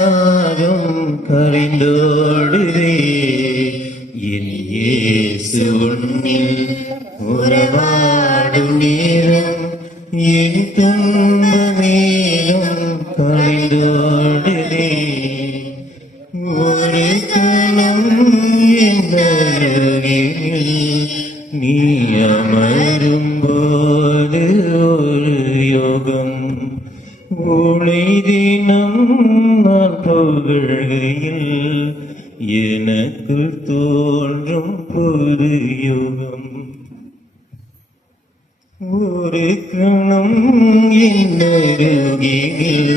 தாகம் கரைந்தோடுதே. என் இயேசு உன்னில் உறவாடும் நேரம் என் துன்பமேகம் கரைந்தோடுதே. ஒரு கணம் என் அருகில் நீ அமரும் போது ஒரு யோகம். ஒளி தினம் நான் புகழ்கையில் எனக்குள் தோன்றும் புது யோகம். ஒரு கணம் என் அருகில்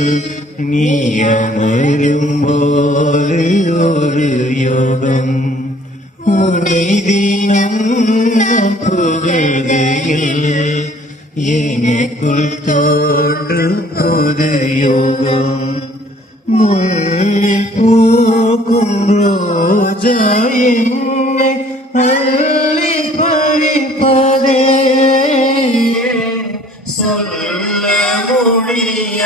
நீ அமரும் போது ஒரு யோகம். உன்னை தினம் நான் புகழ்கையில் எனக்குள் தோன்றும் புது யோகம். முள்ளில் பூக்கும் ரோஜா என்னை அள்ளி பறிப்பதே. சொல்ல முடிய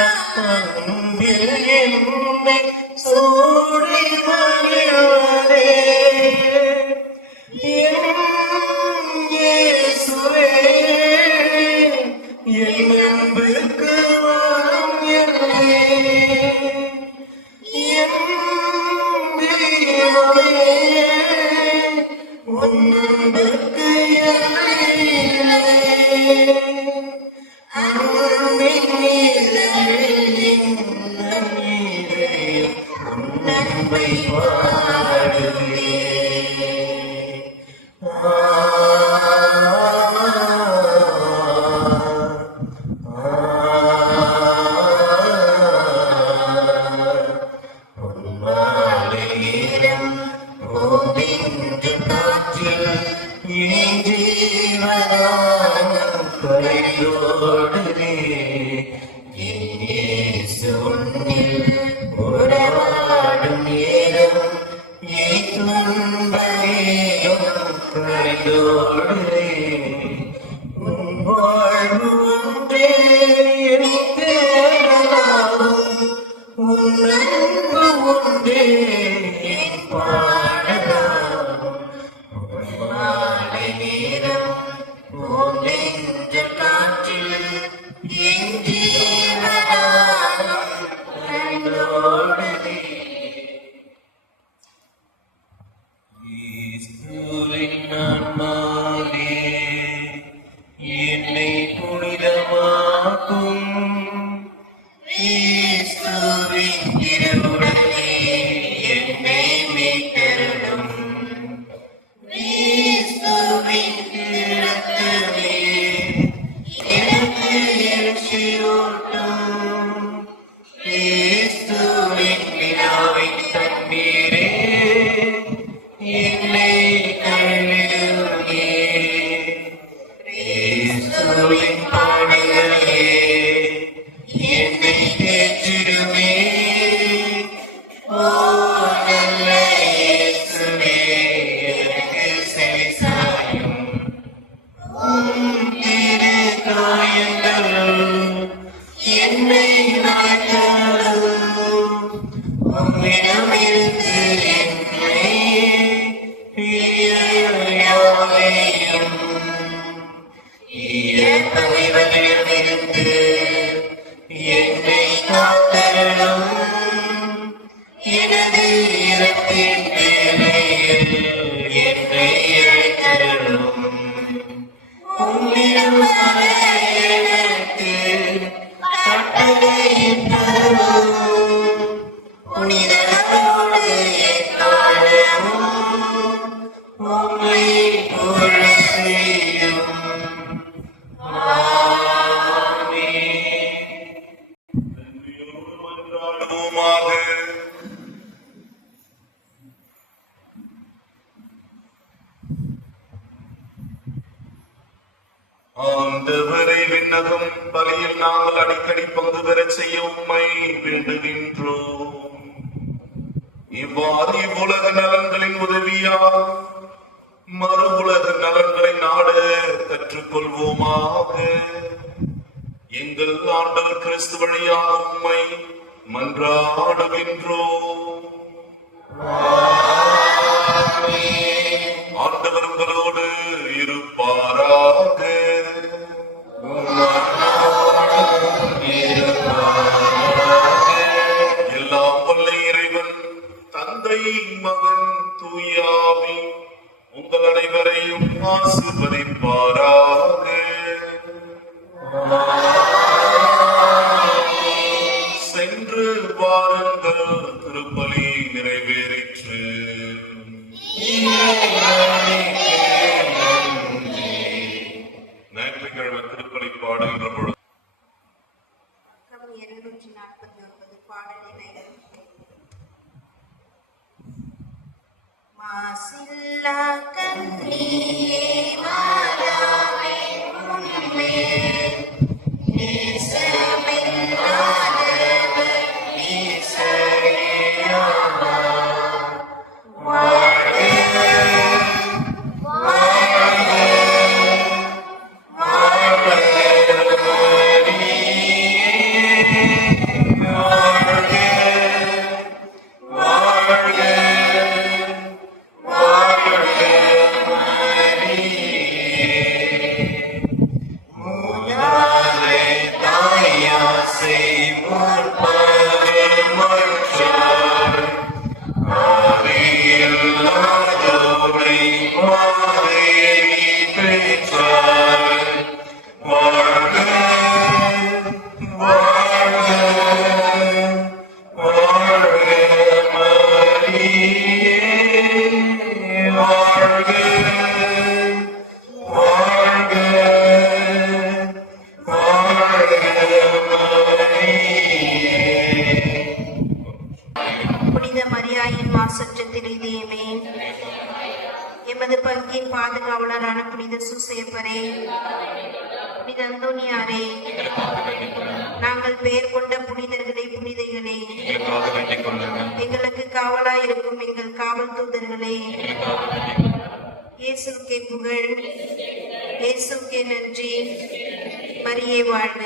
அன்பில் என்னை சூடி மகிழ்வதே. என் இயேசுவே, என் அன்புக்கு வாழும் எல்லை. என் தெய்வமே, உன் அன்புக்கு எல்லை இல்லை. அன்பின் நீரில் என் இதயம் உன் அன்பை பாடுவே. என்னை புனிதமாக்கும் இயேசுவின் திருவுடலே என்னை மீட்டருளும். இயேசுவின் இரத்தமே எனக்கு எழுச்சியூட்டும். இயேசுவின் விழாவின் தண்ணீரே என்னை கழுவிடுமே. இயேசுவின் பாடுகளே என்னை தேற்றிடுமே. ஓ நல்ல இயேசுவே, எனக்கு செவிசாயும். உம் திரு காயங்கள் என்னை நாய்த்தாலும். உம்மிடமிருந்து என்னை பிரியாதையும். இயற்கையிடமிருந்து என்னை காத்தருளும். எனது இறப்பின் வேளையில் என்னை அழைத்தருளும். உம்மிடம் வர எனக்கு கட்டளையிட்டருளும். புனிதரோடு எக்காலமும் உம்மை புகழச் செய்யும். ஆண்டவரை விண்ணகம் பலியில் நாங்கள் அடிக்கடி பங்கு பெறச் செய்ய உம்மை வேண்டுகின்றோம். இவ்வாறு இவ்வுலக நலன்களின் உதவியால் மறு உலக நலன்களை நாட கற்றுக்கொள்வோமாக. எங்கள் ஆண்டவர் கிறிஸ்து வழியாக உம்மை மன்றாடுகின்றோம். ஆண்டவர் உங்களோடு இருப்பாராக. எல்லாம் வல்ல இறைவன் தந்தை, மகன், தூயாவி உங்கள் அனைவரையும் ஆசீர்வதிப்பாராக. சென்று வாருங்கள், திருப்பலி நிறைவேறிற்று. ஞாயிற்றுக்கிழமை திருப்பலி பாடுகின்ற பொழுது 249 பாடலினை மாசில்லா கண்ணியே மாதாவே உம்மே நேசமில்லாதவர் நேசரேயாவார். வாழ்க வாழ்க வாழ்க புனித மரியாயின் மாசற்றத்தில் இதயமே, எமது பங்கின் பாதுகாவலரான புனித சூசையப்பரே, புனித அந்தோனியாரே, நாங்கள் பெயர் கொண்ட புனிதர்களே, புனிதைகளே, எங்களுக்கு காவலாய் இருக்கும் எங்கள் காவல் தூதர்களே, இயேசுவுக்கே புகழ், இயேசுவுக்கே நன்றி, மரியே வாழ்க.